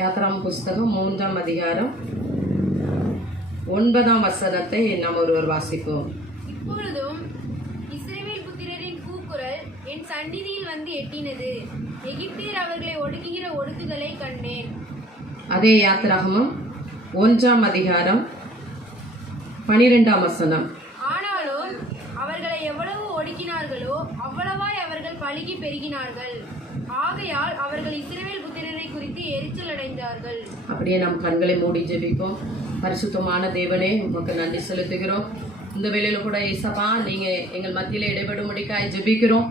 யாத்ராம் புஸ்தகம் 3ஆம் அதிகாரம் 9ஆம் வசனத்தை நாம் ஒருவர் வாசிப்போம். இப்பொழுதும் இஸ்ரவேல் புத்திரரின் கூக்குரல் என் சந்நிதியில் வந்து எட்டினது. எகிப்தியர் அவர்களை ஒடுக்குகிற ஒடுக்குதலை கண்டேன். அதே யாத்ராகமம் 1ஆம் அதிகாரம் 12ஆம் வசனம். ஆனாலும் அவர்களை எவ்வளவு ஒடுக்கினார்களோ அவ்வளவாய் அவர்கள் பலுகி பெருகினார்கள். ஆகையால் அவர்கள் இஸ்ரவேல் புத்திரரை குறித்து எரிச்சல் அடைந்தார்கள். அப்படியே நம் கண்களை மூடி ஜெபிப்போம். பரிசுத்தமான தேவனே, உமக்கு நன்றி செலுத்துகிறோம். இந்த வேளையில கூட ஏசப்பா, நீங்க எங்கள் மத்தியில இடைபடும்படிக்காய் ஜெபிக்கிறோம்.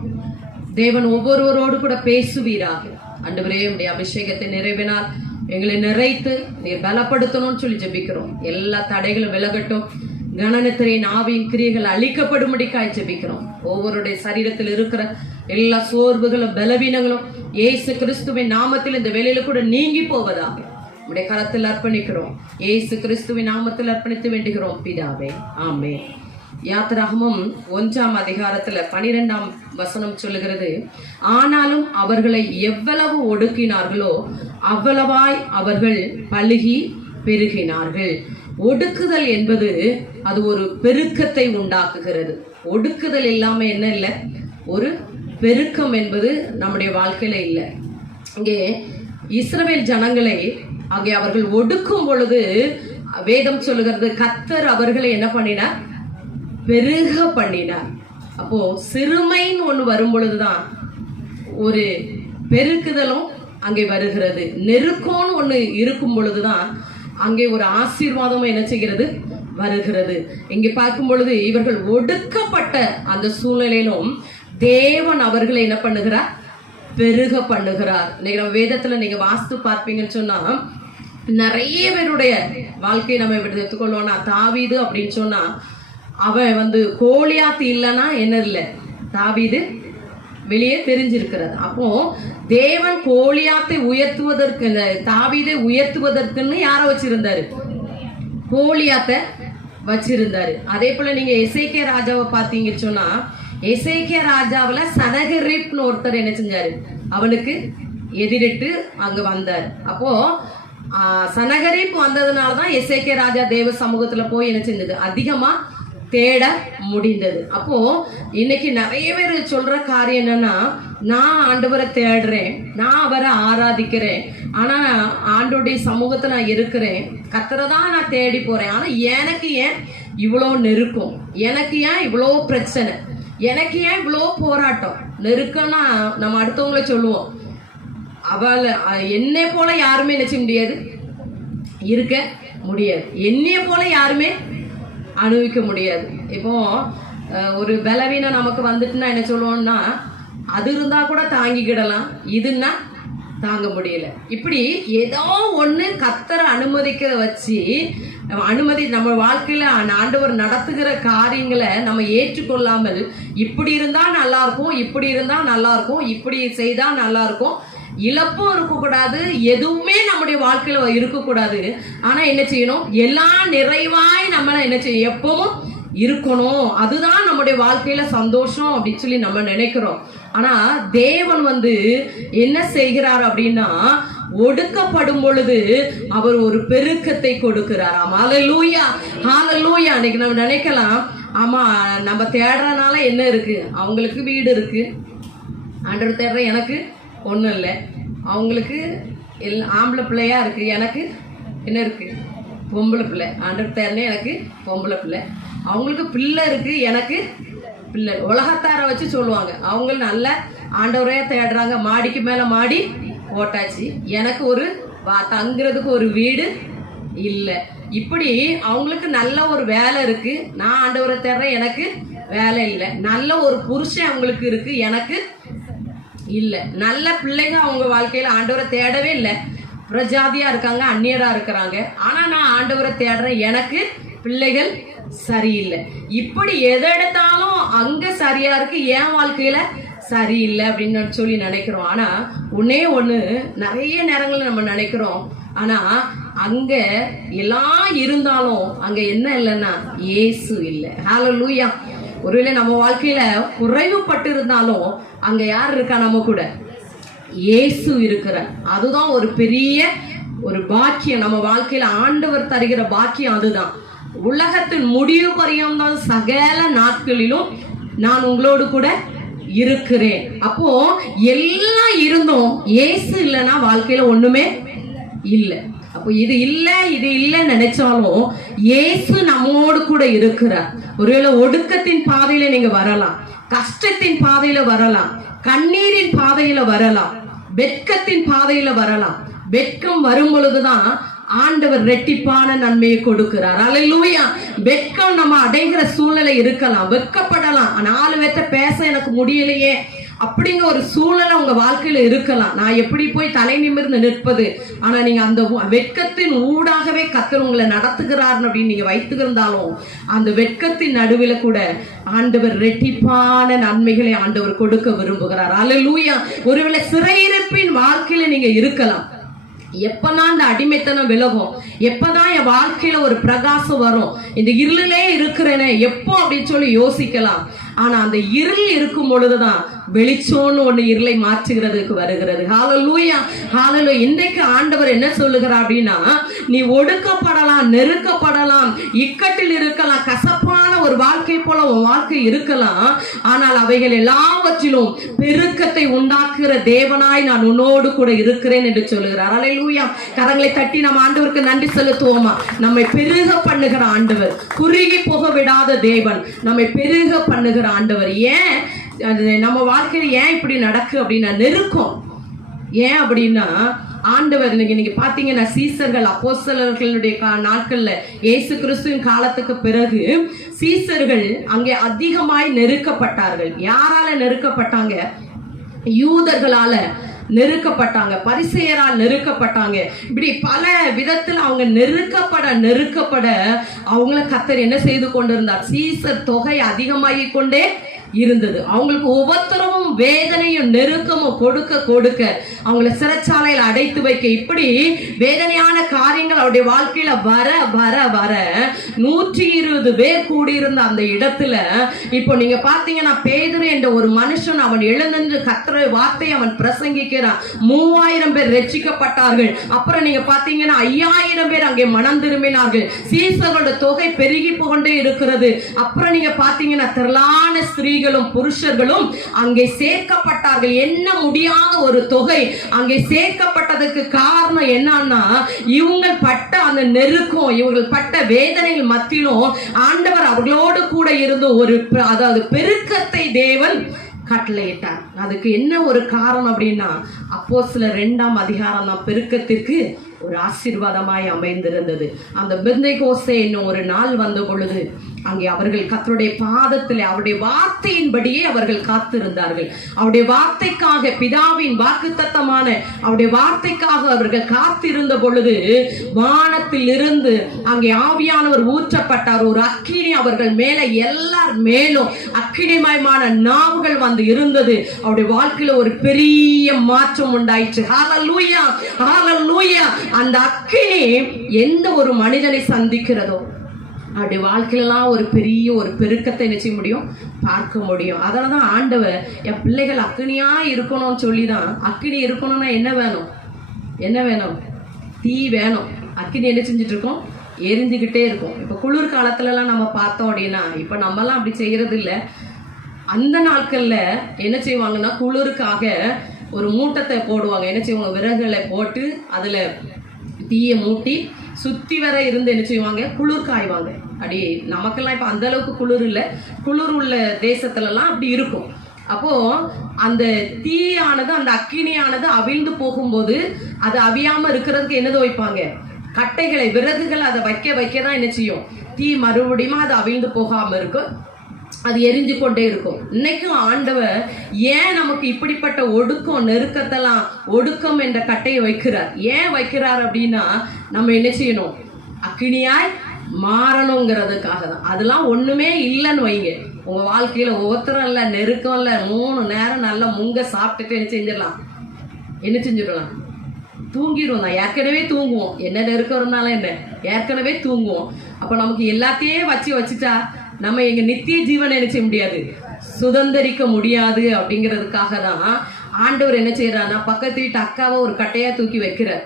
தேவன் ஒவ்வொருவரோடு கூட பேசுவீராக. ஆண்டவரே, உடைய அபிஷேகத்தை நிறைவினால் எங்களை நிறைத்து நீர் பலப்படுத்தணும்னு சொல்லி ஜெபிக்கிறோம். எல்லா தடைகளும் விலகட்டும். கணனத்தின் ஆவியின் கிரியைகள் அழிக்கப்படும்படிக்காய் ஜெபிக்கிறோம். ஒவ்வொருடைய சரீரத்தில் இருக்கிற எல்லா சோர்வுகளும் பலவீனங்களும் இயேசு கிறிஸ்துவின் நாமத்தில் இந்த வேளையில கூட நீங்கி போவதாக உடைய கரத்தில் அர்ப்பணிக்கிறோம். இயேசு கிறிஸ்துவின் நாமத்தில் அர்ப்பணித்து வேண்டுகிறோம் பிதாவே, ஆமென். யாத்ராகமம் 1ஆம் அதிகாரத்துல 12ஆம் வசனம் சொல்லுகிறது, ஆனாலும் அவர்களை எவ்வளவு ஒடுக்கினார்களோ அவ்வளவாய் அவர்கள் பலுகி பெருகினார்கள். ஒடுக்குதல் என்பது அது ஒரு பெருக்கத்தை உண்டாக்குகிறது. ஒடுக்குதல் இல்லாம என்ன இல்லை, ஒரு பெருக்கம் என்பது நம்முடைய வாழ்க்கையில இல்லை. இங்கே இஸ்ரவேல் ஜனங்களை அங்கே அவர்கள் ஒடுக்கும் பொழுது வேதம் சொல்லுகிறது, கர்த்தர் அவர்களை என்ன பண்ணினார், பெருக பண்ணினார். அப்போ சிறுமைன்னு ஒண்ணு வரும் பொழுதுதான் ஒரு பெருக்குதலும் அங்கே வருகிறது. நெருக்கம்னு ஒண்ணு இருக்கும் பொழுதுதான் அங்கே ஒரு ஆசீர்வாதமும் என்ன செய்கிறது, வருகிறது. இங்கே பார்க்கும் பொழுது இவர்கள் ஒடுக்கப்பட்ட அந்த சூழ்நிலையிலும் தேவன் அவர்களை என்ன பண்ணுகிறார், பெருக பண்ணுகிறார். இன்னைக்கு நம்ம வேதத்துல நீங்க வாஸ்து பார்ப்பீங்கன்னு சொன்னா நிறைய பேருடைய வாழ்க்கையை நம்ம இப்படி எடுத்துக்கொள்ளோம்னா, தாவீது அப்படின்னு சொன்னா அவன் கோலியாத்து இல்லைன்னா என்ன இல்லை, தாவீது வெளியே தெரிஞ்சிருக்கிறது. அப்போ தேவன் கோலியாத்தை உயர்த்துவதற்கு, தாவீதை உயர்த்துவதற்குன்னு யாரை வச்சிருந்தாரு, கோலியாத்தை வச்சிருந்தாரு. அதே போல நீங்க எசேக்கியா ராஜாவை பார்த்தீங்கன்னு சொன்னா, எசேக்கியா ராஜாவுல சனகரிப்னு ஒருத்தர் என்ன செஞ்சாரு, அவனுக்கு எதிரிட்டு அங்க வந்தார். அப்போ சனகரிப் வந்ததுனாலதான் எசேக்கியா ராஜா தேவ சமூகத்துல போய் என்ன செஞ்சது, அதிகமா தேட முடிந்தது. அப்போ இன்னைக்கு நிறைய பேர் சொல்ற காரியம் என்னன்னா, நான் ஆண்டவரை தேடுறேன், நான் அவரை ஆராதிக்கிறேன், ஆனா ஆண்டோடைய சமூகத்தை நான் இருக்கிறேன், கர்த்தரை தான் நான் தேடி போறேன், ஆனா எனக்கு ஏன் இவ்வளோ நெருக்கம், எனக்கு ஏன் இவ்வளோ பிரச்சனை, எனக்கு ஏன் இவ்வளோ போராட்டம். நெருக்கம்னா நம்ம அடுத்தவங்களை சொல்லுவோம், அவள் என்னை போல யாருமே நினைச்ச முடியாது, இருக்க முடியாது, என்னைய போல யாருமே அனுபவிக்க முடியாது. இப்போ ஒரு பலவீனம் நமக்கு வந்துட்டுன்னா என்ன சொல்லுவோம்னா, அது இருந்தா கூட தாங்கிக்கிடலாம், இதுன்னா தாங்க முடியல. இப்படி ஏதோ ஒண்ணு கர்த்தரை அனுமதிக்க வச்சு அனுமதி நம்ம வாழ்க்கையில ஆண்டவர் நடத்துகிற காரியங்களை நம்ம ஏற்றுக்கொள்ளாமல், இப்படி இருந்தா நல்லா இருக்கும், இப்படி இருந்தா நல்லா இருக்கும், இப்படி செய்தா நல்லா இருக்கும், இழப்பும் இருக்கக்கூடாது, எதுவுமே நம்முடைய வாழ்க்கையில இருக்கக்கூடாது. ஆனா என்ன செய்யணும், எல்லாம் நிறைவாய் நம்ம என்ன செய்யணும், எப்பவும் இருக்கணும், அதுதான் நம்முடைய வாழ்க்கையில சந்தோஷம் அப்படின்னு சொல்லி நம்ம நினைக்கிறோம். ஆனா தேவன் என்ன செய்கிறார் அப்படின்னா, ஒடுக்கப்படும் பொழுது அவர் ஒரு பெருக்கத்தை கொடுக்கிறாராம். ஹல்லேலூயா, ஹல்லேலூயா. அன்னைக்கு நம்ம நினைக்கலாம், ஆமா நம்ம தேடுறதுனால என்ன இருக்கு, அவங்களுக்கு வீடு இருக்கு, ஆண்டவர் தேடுற எனக்கு ஒன்றும் இல்லை, அவங்களுக்கு ஆம்பளை பிள்ளையா இருக்கு, எனக்கு என்ன இருக்கு, பொம்பளை பிள்ளை, ஆண்டவர் தேர்னே எனக்கு பொம்பளை பிள்ளை, அவங்களுக்கு பிள்ளை இருக்கு, எனக்கு பிள்ளை. உலகத்தார வச்சு சொல்லுவாங்க, அவங்க நல்ல ஆண்டவரையா தேடுறாங்க, மாடிக்கு மேல மாடி போட்டாச்சு, எனக்கு ஒரு தங்குறதுக்கு ஒரு வீடு இல்லை. இப்படி அவங்களுக்கு நல்ல ஒரு வேலை இருக்கு, நான் ஆண்டவரை தேடுறேன், எனக்கு வேலை இல்லை. நல்ல ஒரு புருஷன் அவங்களுக்கு இருக்கு, எனக்கு இல்ல. நல்ல பிள்ளைங்க அவங்க வாழ்க்கையில ஆண்டவரை தேடவே இல்லை, பிரஜாதியா இருக்காங்க, அந்நியரா இருக்கிறாங்க, ஆனா நான் ஆண்டவரை தேடுறேன், எனக்கு பிள்ளைகள் சரியில்லை. இப்படி எதை எடுத்தாலும் அங்க சரியா இருக்கு, என் வாழ்க்கையில சரியில்லை அப்படின்னு சொல்லி நினைக்கிறோம். ஆனா ஒன்னே ஒண்ணு, நிறைய நேரங்கள்ல நம்ம நினைக்கிறோம், ஆனா அங்க எல்லாம் இருந்தாலும் அங்க என்ன இல்லைன்னா இயேசு இல்லை. ஹல்லேலூயா. ஒருவேளை நம்ம வாழ்க்கையில குறைவுபட்டு இருந்தாலும் அங்க யார் இருக்கா, நம்ம கூட இயேசு இருக்கிறார். அதுதான் ஒரு பெரிய ஒரு பாக்கியம். நம்ம வாழ்க்கையில ஆண்டவர் தருகிற பாக்கியம் அதுதான். உலகத்தின் முடிவு பரியந்தம் சகல நாட்களிலும் நான் உங்களோடு கூட இருக்கிறேன். அப்போ எல்லாம் இருந்தோம், இயேசு இல்லைன்னா வாழ்க்கையில ஒண்ணுமே இல்லை. அப்போ இது இல்லைன்னு நினைச்சாலும் இயேசு நம்மோடு கூட இருக்கிறார். ஒருவேளை ஒடுக்கத்தின் பாதையில நீங்க வரலாம், கஷ்டத்தின் பாதையில வரலாம், கண்ணீரின் பாதையில வரலாம், வெட்கத்தின் பாதையில வரலாம். வெட்கம் வரும் பொழுதுதான் ஆண்டவர் ரெட்டிப்பான நன்மையை கொடுக்கிறார். அல்லேலூயா. வெட்கம் நம்ம அடைகிற சூழ்நிலை இருக்கலாம், வெட்கப்படலாம். 4 பேர்த்த பேச எனக்கு முடியலையே அப்படிங்கிற ஒரு சூழ்நிலை உங்க வாழ்க்கையில இருக்கலாம். நான் எப்படி போய் தலை நிமிர்ந்து நிற்பது? ஆனா நீங்க அந்த வெட்கத்தின் ஊடாகவே கர்த்தர் உங்களை நடத்துகிறார் அப்படின்னு நீங்க வைத்துக்கிருந்தாலும் அந்த வெட்கத்தின் நடுவில கூட ஆண்டவர் ரெட்டிப்பான நன்மைகளை ஆண்டவர் கொடுக்க விரும்புகிறார். அல்லேலூயா. ஒருவேளை சிறையிருப்பின் வாழ்க்கையில நீங்க இருக்கலாம். எப்பதான் இந்த அடிமைத்தனம் விலகும், எப்பதான் என் வாழ்க்கையில ஒரு பிரகாசம் வரும், இந்த இருளிலே இருக்கிறேனே எப்போ அப்படின்னு சொல்லி யோசிக்கலாம். ஆனா அந்த இருள் இருக்கும் பொழுதுதான் வெளிச்சோன்னு ஒண்ணு இருளை மாற்றுகிறதுக்கு வருகிறது. ஹalleluya, ஹalleluya. இன்றைக்கு ஆண்டவர் என்ன சொல்லுகிறார் அப்படின்னா, நீ ஒடுக்கப்படலாம், நெருக்கப்படலாம், இக்கட்டில் இருக்கலாம், கசப்பான ஒரு வாழ்க்கை போல உன் வாழ்க்கை இருக்கலாம். ஆனால் அவைகள் எல்லாவற்றிலும் பெருக்கத்தை உண்டாக்குகிற தேவனாய் நான் உன்னோடு கூட இருக்கிறேன் என்று சொல்லுகிறார். ஹalleluya. கரங்களை தட்டி நம்ம ஆண்டவருக்கு நன்றி செலுத்துவோமா? நம்மை பெருக பண்ணுகிற ஆண்டவர், குறுகி போக விடாத தேவன், நம்மை பெருக பண்ணுகிற ஆண்டவர். ஏன் நம்ம வாழ்க்கையில ஏன் இப்படி நடக்கு அப்படின்னா நெருக்கம். ஏன் அப்படின்னா ஆண்டவர் நீங்க பாத்தீங்கன்னா சீசர்கள் அப்போஸ்தலர்களுடைய நாட்கள்ல இயேசு கிறிஸ்துவின் காலத்துக்கு பிறகு சீசர்கள் அங்கே அதிகமாய் நெருக்கப்பட்டார்கள். யாரால நெருக்கப்பட்டாங்க? யூதர்களால நெருக்கப்பட்டாங்க, பரிசேயரால் நெருக்கப்பட்டாங்க. இப்படி பல விதத்தில் அவங்க நெருக்கப்பட அவங்கள கர்த்தர் என்ன செய்து கொண்டிருந்தார்? சீசர் தொகை அதிகமாகி கொண்டே இருந்தது. அவங்களுக்கு ஒவ்வொருத்தரும் வேதனையும் நெருக்கமும் கொடுக்க அவங்கள சிறைச்சாலையில் அடைத்து வைக்க, இப்படி வேதனையான காரியங்கள் அவருடைய வாழ்க்கையில வர 120 பேர் கூடியிருந்த அந்த இடத்துல இப்போ நீங்க பாத்தீங்கன்னா பேதுரு என்ற ஒரு மனுஷன் அவன் எழுந்து கர்த்தருடைய வார்த்தை அவன் பிரசங்கிக்கிறான். 3000 பேர் ரட்சிக்கப்பட்டார்கள். அப்புறம் நீங்க பாத்தீங்கன்னா 5000 பேர் அங்கே மனம் திரும்பினார்கள். சீசர்களோட தொகை பெருகி கொண்டே இருக்கிறது. அப்புறம் நீங்க பாத்தீங்கன்னா திரளான ஸ்திரீ புருஷர்களும் அங்கே சேர்க்கப்பட்டார்கள். என்ன முடியாத ஒரு தொகை அங்கே சேர்க்கப்பட்டதுக்கு காரணம் என்னன்னா, இவங்க பட்ட அந்த நெருக்கம், இவர்கள் பட்ட வேதனைகள் மத்தியிலும் ஆண்டவர் அவர்களோடு கூட இருந்து ஒரு அதாவது பெருக்கத்தை தேவன் கட்டளையிட்டார். அதுக்கு என்ன ஒரு காரணம் அப்படின்னா, அப்போஸ்தலர் 2ஆம் அதிகாரம் தான் பெருக்கத்திற்கு ஒரு ஆசீர்வாதமாய் அமைந்திருந்தது. அந்த பெந்தேகோஸ்தே என்னும் ஒரு நாள் வந்த பொழுது அங்கே அவர்கள் கர்த்தருடைய பாதத்தில் அவருடைய வார்த்தையின்படியே அவர்கள் காத்திருந்தார்கள். அவருடைய வார்த்தைக்காக, பிதாவின் வாக்குத்தத்தமான அவருடைய வார்த்தைக்காக அவர்கள் காத்திருந்த பொழுது வானத்தில் இருந்து அங்கே ஆவியானவர் ஊற்றப்பட்டார். ஒரு அக்கினி அவர்கள் மேல, எல்லார் மேலும் அக்கினிமயமான நாவுகள் வந்து இருந்தது. அவருடைய வாழ்க்கையில ஒரு பெரிய மாற்றம் உண்டாயிற்று. ஹalleluya, ஹalleluya. அந்த அக்கினி எந்த ஒரு மனிதனை சந்திக்கிறதோ அவருடைய வாழ்க்கையிலாம் ஒரு பெரிய ஒரு பெருக்கத்தை என்ன செய்ய முடியும்? பார்க்க முடியும். அதனாலதான் ஆண்டவர் என் பிள்ளைகள் அக்கினியா இருக்கணும்னு சொல்லிதான். அக்கினி இருக்கணும்னா என்ன வேணும்? தீ வேணும். அக்கினி என்ன செஞ்சுட்டு இருக்கோம்? எரிஞ்சுக்கிட்டே இருக்கும். இப்ப குளிர் காலத்துலலாம் நம்ம பார்த்தோம் அப்படின்னா, இப்ப நம்மலாம் அப்படி செய்யறது இல்லை. அந்த நாட்கள்ல என்ன செய்வாங்கன்னா, குளிருக்காக ஒரு மூட்டத்தை போடுவாங்க. என்ன செய்வாங்க? விறகுகளை போட்டு அதுல தீயை மூட்டி சுத்தி வர இருந்து என்ன செய்வாங்க? குளிர் காய்வாங்க. அப்படி நமக்கெல்லாம் இப்ப அந்த அளவுக்கு குளிர் இல்லை, குளிர் உள்ள தேசத்துலலாம் அப்படி இருக்கும். அப்போ அந்த தீயானது, அந்த அக்கினியானது அவிழ்ந்து போகும்போது அது அவியாம இருக்கிறதுக்கு என்னது வைப்பாங்க? கட்டைகளை, விறகுகள் அதை வைக்கதான் என்ன செய்யும்? தீ மறுபடியும் அது அவிழ்ந்து போகாம இருக்கும், அது எரிஞ்சு கொண்டே இருக்கும். இன்னைக்கும் ஆண்டவர் ஏன் நமக்கு இப்படிப்பட்ட ஒடுக்கம், நெருக்கத்தெல்லாம், ஒடுக்கம் என்ற கட்டையை வைக்கிறார்? ஏன் வைக்கிறார் அப்படின்னா, நம்ம என்ன செய்யணும்? அக்கினியாய் மாறணுங்கிறதுக்காக தான். அதெல்லாம் ஒண்ணுமே இல்லைன்னு வைங்க, உங்க வாழ்க்கையில ஒவ்வொருத்தரும் இல்லை, நெருக்கம் இல்லை, 3 நேரம் நல்லா முங்க சாப்பிட்டுட்டு என்ன செஞ்சிடலாம்? தூங்கிடுவோம் தான். ஏற்கனவே தூங்குவோம். என்ன நெருக்கம் இருந்தாலும் என்ன, ஏற்கனவே தூங்குவோம். அப்ப நமக்கு எல்லாத்தையும் வச்சுட்டா நம்ம எங்க நித்திய ஜீவனை என்ன செய்ய முடியாது? சுதந்திரிக்க முடியாது. அப்படிங்கிறதுக்காக தான் ஆண்டவர் என்ன செய்யறாருன்னா, பக்கத்து வீட்டு அக்காவை ஒரு கட்டையா தூக்கி வைக்கிறார்.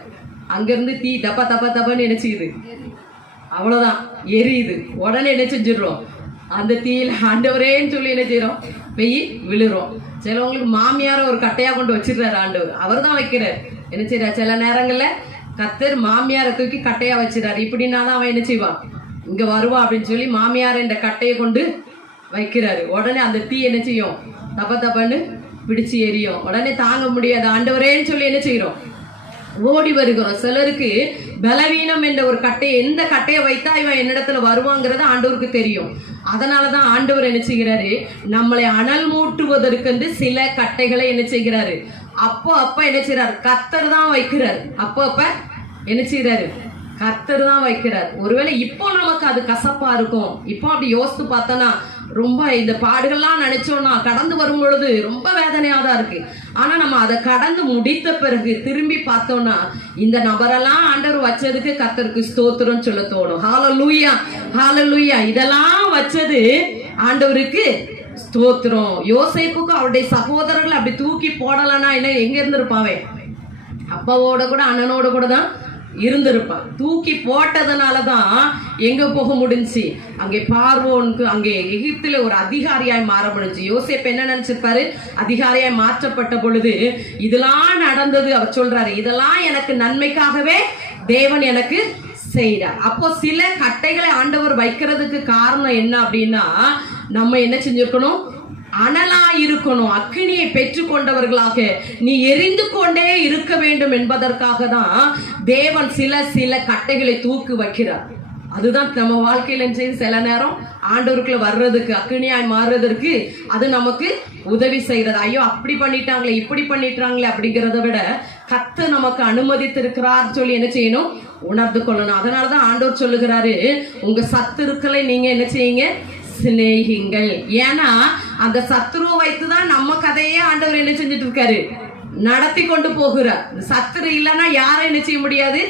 அங்கிருந்து தீ தப்பா தப்பா தப்பான்னு நினைச்சுக்குது, அவ்வளவுதான் எரியுது. உடனே என்ன செஞ்சிடறோம், அந்த தீயில ஆண்டவரேன்னு சொல்லி என்ன செய்யறோம், வெயி விழுறோம். சிலவங்களுக்கு மாமியார ஒரு கட்டையா கொண்டு வச்சிடுறாரு ஆண்டவர், அவர் தான் வைக்கிறார். என்ன செய்யறாரு, சில நேரங்கள்ல கத்தர் மாமியாரை தூக்கி கட்டையா வச்சிடறாரு. இப்படின்னாதான் அவன் என்ன செய்வான், இங்க வருவா அப்படின்னு சொல்லி மாமியார இந்த கட்டையை கொண்டு வைக்கிறாரு. உடனே அந்த தீ என்ன செய்யும், தப்ப தப்பன்னு பிடிச்சு எரியும். உடனே தாங்க முடியாது, ஆண்டவரேன்னு சொல்லி என்ன செய்யறோம், ஓடி வருகிறோம். சிலருக்கு பலவீனம் என்ற ஒரு கட்டையை, எந்த கட்டையை வைத்தா இவன் என்னிடத்துல வருவாங்கிறது ஆண்டவருக்கு தெரியும். அதனாலதான் ஆண்டவர் என்ன செய்கிறாரு, நம்மளை அனல் மூட்டுவதற்கு சில கட்டைகளை என்ன செய்கிறாரு, அப்ப என்ன செய்யறாரு, கர்த்தர் தான் வைக்கிறார். அப்ப என்ன செய்யறாரு, கர்த்தர் தான் வைக்கிறார். ஒருவேளை இப்போ நமக்கு அது கசப்பா இருக்கும். இப்போ அப்படி யோசித்து பார்த்தோன்னா ரொம்ப இந்த பாடுகள்லாம் நினைச்சோம்னா கடந்து வரும் பொழுது ரொம்ப வேதனையா தான் இருக்கு. ஆனா நம்ம அதை கடந்து முடித்த பிறகு திரும்பி பார்த்தோம்னா இந்த நபரெல்லாம் ஆண்டவர் வச்சதுக்கு கர்த்தருக்கு ஸ்தோத்திரம் சொல்ல தோணும். ஹல்லேலூயா, ஹல்லேலூயா. இதெல்லாம் வச்சது ஆண்டவருக்கு ஸ்தோத்திரம். யோசேப்புக்கு அவருடைய சகோதரர்கள் அப்படி தூக்கி போடலன்னா என்ன, எங்க இருந்திருப்பாவே, அப்பாவோட கூட அண்ணனோட கூட தான் இருந்திருப்பான். தூக்கி போட்டதுனாலதான் எங்க போக முடிஞ்சு, அங்கே பார்வோனுக்கு, அங்கே எகிப்துல ஒரு அதிகாரியாய் மாற முடிஞ்சு. யோசேப்பு என்ன நினைச்சிருப்பாரு, அதிகாரியாய் மாற்றப்பட்ட பொழுது இதெல்லாம் நடந்தது. அவர் சொல்றாரு, இதெல்லாம் எனக்கு நன்மைக்காகவே தேவன் எனக்கு செய்தார். அப்போ சில கட்டைகளை ஆண்டவர் வைக்கிறதுக்கு காரணம் என்ன அப்படின்னா, நம்ம என்ன செஞ்சிருக்கணும், அனலாயிருக்கணும். அக்கினியை பெற்றுக்கொண்டவர்களாக நீ எரிந்து கொண்டே இருக்க வேண்டும் என்பதற்காக தான் தேவன் சில கட்டைகளை தூக்கி வைக்கிறார். அதுதான் நம்ம வாழ்க்கையில சில நேரம் ஆண்டவருக்குள்ள வர்றதுக்கு, அக்கினியாய் மாறுறதற்கு அது நமக்கு உதவி செய்கிறது. ஐயோ அப்படி பண்ணிட்டாங்களே, இப்படி பண்ணிட்டாங்களே அப்படிங்கிறத விட கர்த்தர் நமக்கு அனுமதித்திருக்கிறார் சொல்லி என்ன செய்யணும், உணர்ந்து கொள்ளணும். அதனாலதான் ஆண்டவர் சொல்லுகிறாரு, உங்க சத்துருக்களை நீங்க என்ன செய்யுங்க, சிநேகிங்கள். ஏன்னா அந்த சத்துருவை வைத்துதான் நம்ம கதையே ஆண்டவர் என்ன செஞ்சுட்டு இருக்காரு, நடத்தி கொண்டு போகிறார். சத்துரு இல்லைன்னா யாரும் என்ன செய்ய முடியாது,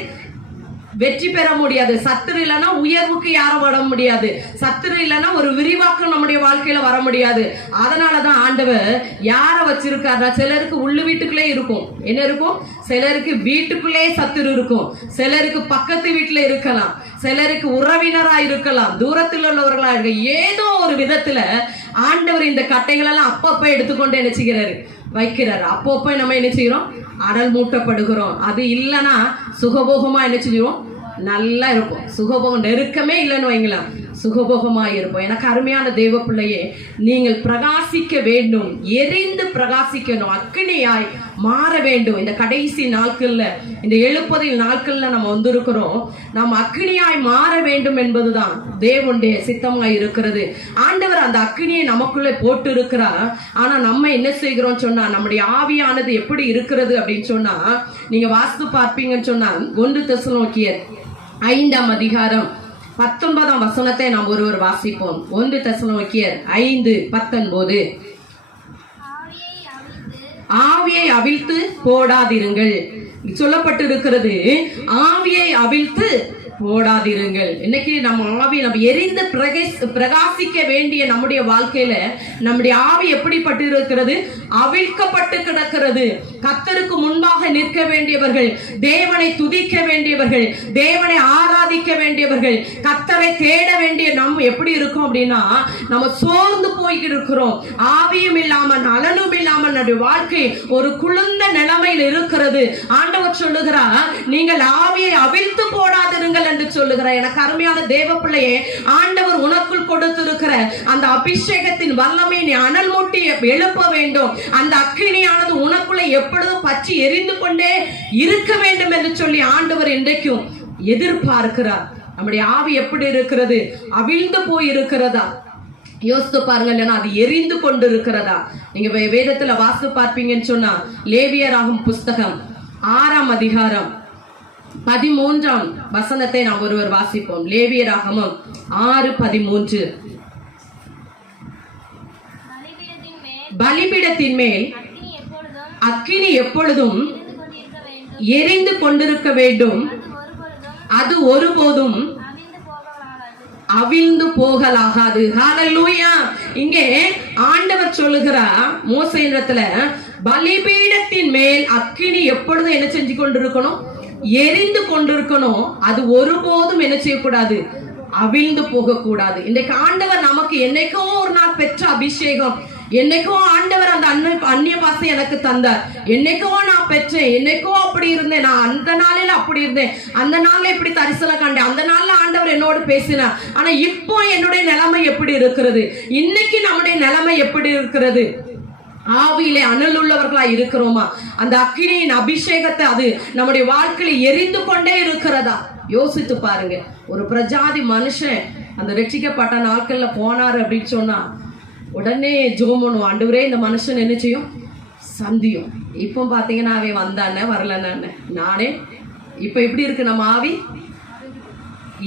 வெற்றி பெற முடியாது. சத்துரு இல்லைன்னா உயர்வுக்கு யாரும் வர முடியாது. சத்துரு இல்லைன்னா ஒரு விரிவாக்கம் நம்முடைய வாழ்க்கையில வர முடியாது. அதனாலதான் ஆண்டவர் யார வச்சிருக்காருன்னா, சிலருக்கு உள்ளு வீட்டுக்குள்ளே இருக்கும், என்ன இருக்கும், சிலருக்கு வீட்டுக்குள்ளே சத்துரு இருக்கும், சிலருக்கு பக்கத்து வீட்டுல இருக்கலாம், சிலருக்கு உறவினரா இருக்கலாம், தூரத்தில் உள்ளவர்களா இருக்க. ஏதோ ஒரு விதத்துல ஆண்டவர் இந்த கட்டைகள் எல்லாம் அப்பப்ப எடுத்துக்கொண்டு என்ன செய்கிறாரு, வைக்கிறாரு. அப்பப்ப நம்ம என்ன செய்யறோம், அனல் மூட்டப்படுகிறோம். அது இல்லைன்னா சுகபோகமா என்ன செய்வோம், நல்லா இருக்கும். சுகபோகம் நெருக்கமே இல்லைன்னு வைங்களேன், சுகபோகமா இருப்போம். எனக்கு அருமையான தேவ பிள்ளையே, நீங்கள் பிரகாசிக்க வேண்டும், எரிந்து பிரகாசிக்கணும், அக்கினியாய் மாற வேண்டும். இந்த கடைசி நாட்கள்ல, இந்த எழுப்புதல் நாட்கள்ல நம்ம வந்திருக்கிறோம். நாம் அக்கினியாய் மாற வேண்டும் என்பதுதான் தேவனுடைய சித்தமாய் இருக்கிறது. ஆண்டவர் அந்த அக்கினியை நமக்குள்ளே போட்டு இருக்கிறார். ஆனா நம்ம என்ன செய்கிறோம் சொன்னா, நம்முடைய ஆவியானது எப்படி இருக்கிறது அப்படின்னு சொன்னா, நீங்க வாஸ்து பார்ப்பீங்கன்னு சொன்னா 1 தெசலோனிக்கேயர் 5ஆம் அதிகாரம் 19ஆம் வசனத்தை நாம் ஒருவர் வாசிப்போம். 1 தெசலோனிக்கேயர் 5:19. ஆவியை அவிழ்த்து போடாதிருங்கள் சொல்லப்பட்டிருக்கிறது. ஆவியை அவிழ்த்து போடாதிருங்கள். இன்னைக்கு நம்ம எரிந்து பிரகாசிக்க வேண்டிய நம்முடைய வாழ்க்கையில நம்முடைய ஆவி எப்படிப்பட்டு இருக்கிறது, அவிழ்க்கப்பட்டு கிடக்கிறது. கர்த்தருக்கு முன்பாக நிற்க வேண்டியவர்கள், தேவனை துதிக்க வேண்டியவர்கள், தேவனை ஆராதிக்க வேண்டியவர்கள், கர்த்தரை தேட வேண்டிய நம்ம எப்படி இருக்கோம் அப்படின்னா, நம்ம சோர்ந்து போய்கிட்டு இருக்கிறோம். ஆவியும் இல்லாம நலனும் இல்லாம நம்முடைய வாழ்க்கை ஒரு குளிர்ந்த நிலைமையில் இருக்கிறது. ஆண்டவர் சொல்லுகிறார், நீங்கள் ஆவியை அவிழ்த்து போடாதிருங்கள் என்று சொல்லுகிறார். எனக்கு அருமையான தேவ பிள்ளையே, ஆண்டவர் உனக்குள் கொடுத்திருக்கிற அந்த அபிஷேகத்தின் வல்லமை நீ அனல் மூட்டி எழுப்ப வேண்டும். அந்த அக்கினியானது உனக்குள்ள எப்பொழுதும் பற்றி எரிந்து கொண்டே இருக்க வேண்டும் என்று சொல்லி ஆண்டவர் இன்றைக்கும் எதிர்பார்க்கிறார். நம்முடைய ஆவி எப்படி இருக்கிறது, அவிழ்ந்து போய் இருக்கிறதா? யோசித்து பாருங்க, இல்லைன்னா அது எரிந்து கொண்டு இருக்கிறதா? நீங்க வேதத்துல வாசித்து பார்ப்பீங்கன்னு சொன்னா, லேவியராகும் புஸ்தகம் 6ஆம் அதிகாரம் 13ஆம் வசனத்தை நாம் ஒருவர் வாசிப்போம். லேவியராகமம் 6:13. பலிபீடத்தின் மேல் அக்கினி எப்பொழுதும் எரிந்து கொண்டிருக்க வேண்டும், அது ஒருபோதும் அவிழ்ந்து போகலாகாது. ஹல்லேலூயா. இங்கே ஆண்டவர் சொல்லுகிறார் மோசேயிடத்துல, பலிபீடத்தின் மேல் அக்கினி எப்பொழுதும் என்ன செஞ்சு கொண்டிருக்கணும், எரிந்து கொண்டிருக்கணும். அது ஒருபோதும் என்ன செய்யக்கூடாது, அவிழ்ந்து போகக்கூடாது. இன்றைக்கு ஆண்டவர் நமக்கு என்னைக்கோ ஒரு நாள் பெற்ற அபிஷேகம், என்னைக்கோ ஆண்டவர் அந்த அந்நிய பாசை எனக்கு தந்தார், என்னைக்கோ நான் பெற்றேன், என்னைக்கோ அப்படி இருந்தேன், நான் அந்த நாளில அப்படி இருந்தேன், அந்த நாள்ல இப்படி தரிசனம் கண்டேன், அந்த நாள்ல ஆண்டவர் என்னோடு பேசினார். ஆனா இப்போ என்னுடைய நிலைமை எப்படி இருக்கிறது, இன்னைக்கு நம்முடைய நிலைமை எப்படி இருக்கிறது? ஆவியிலே அனல் உள்ளவர்களா இருக்கிறோமா? அந்த அக்கினியின் அபிஷேகத்தை அது நம்முடைய வாழ்க்கையில எரிந்து கொண்டே இருக்கிறதா? யோசித்து பாருங்க. ஒரு பிரஜாதி மனுஷன் அந்த ரட்சிக்கப்பட்ட நாட்கள்ல போனாரு அப்படின்னு சொன்னா உடனே ஜெபம் பண்ணுவோம், ஆண்டவரே இந்த மனுஷன் என்ன செய்யும், சந்தியும். இப்போ பாத்தீங்கன்னா அவன் வந்தானே வரலன்னு நானே. இப்ப எப்படி இருக்கு நம்ம ஆவி?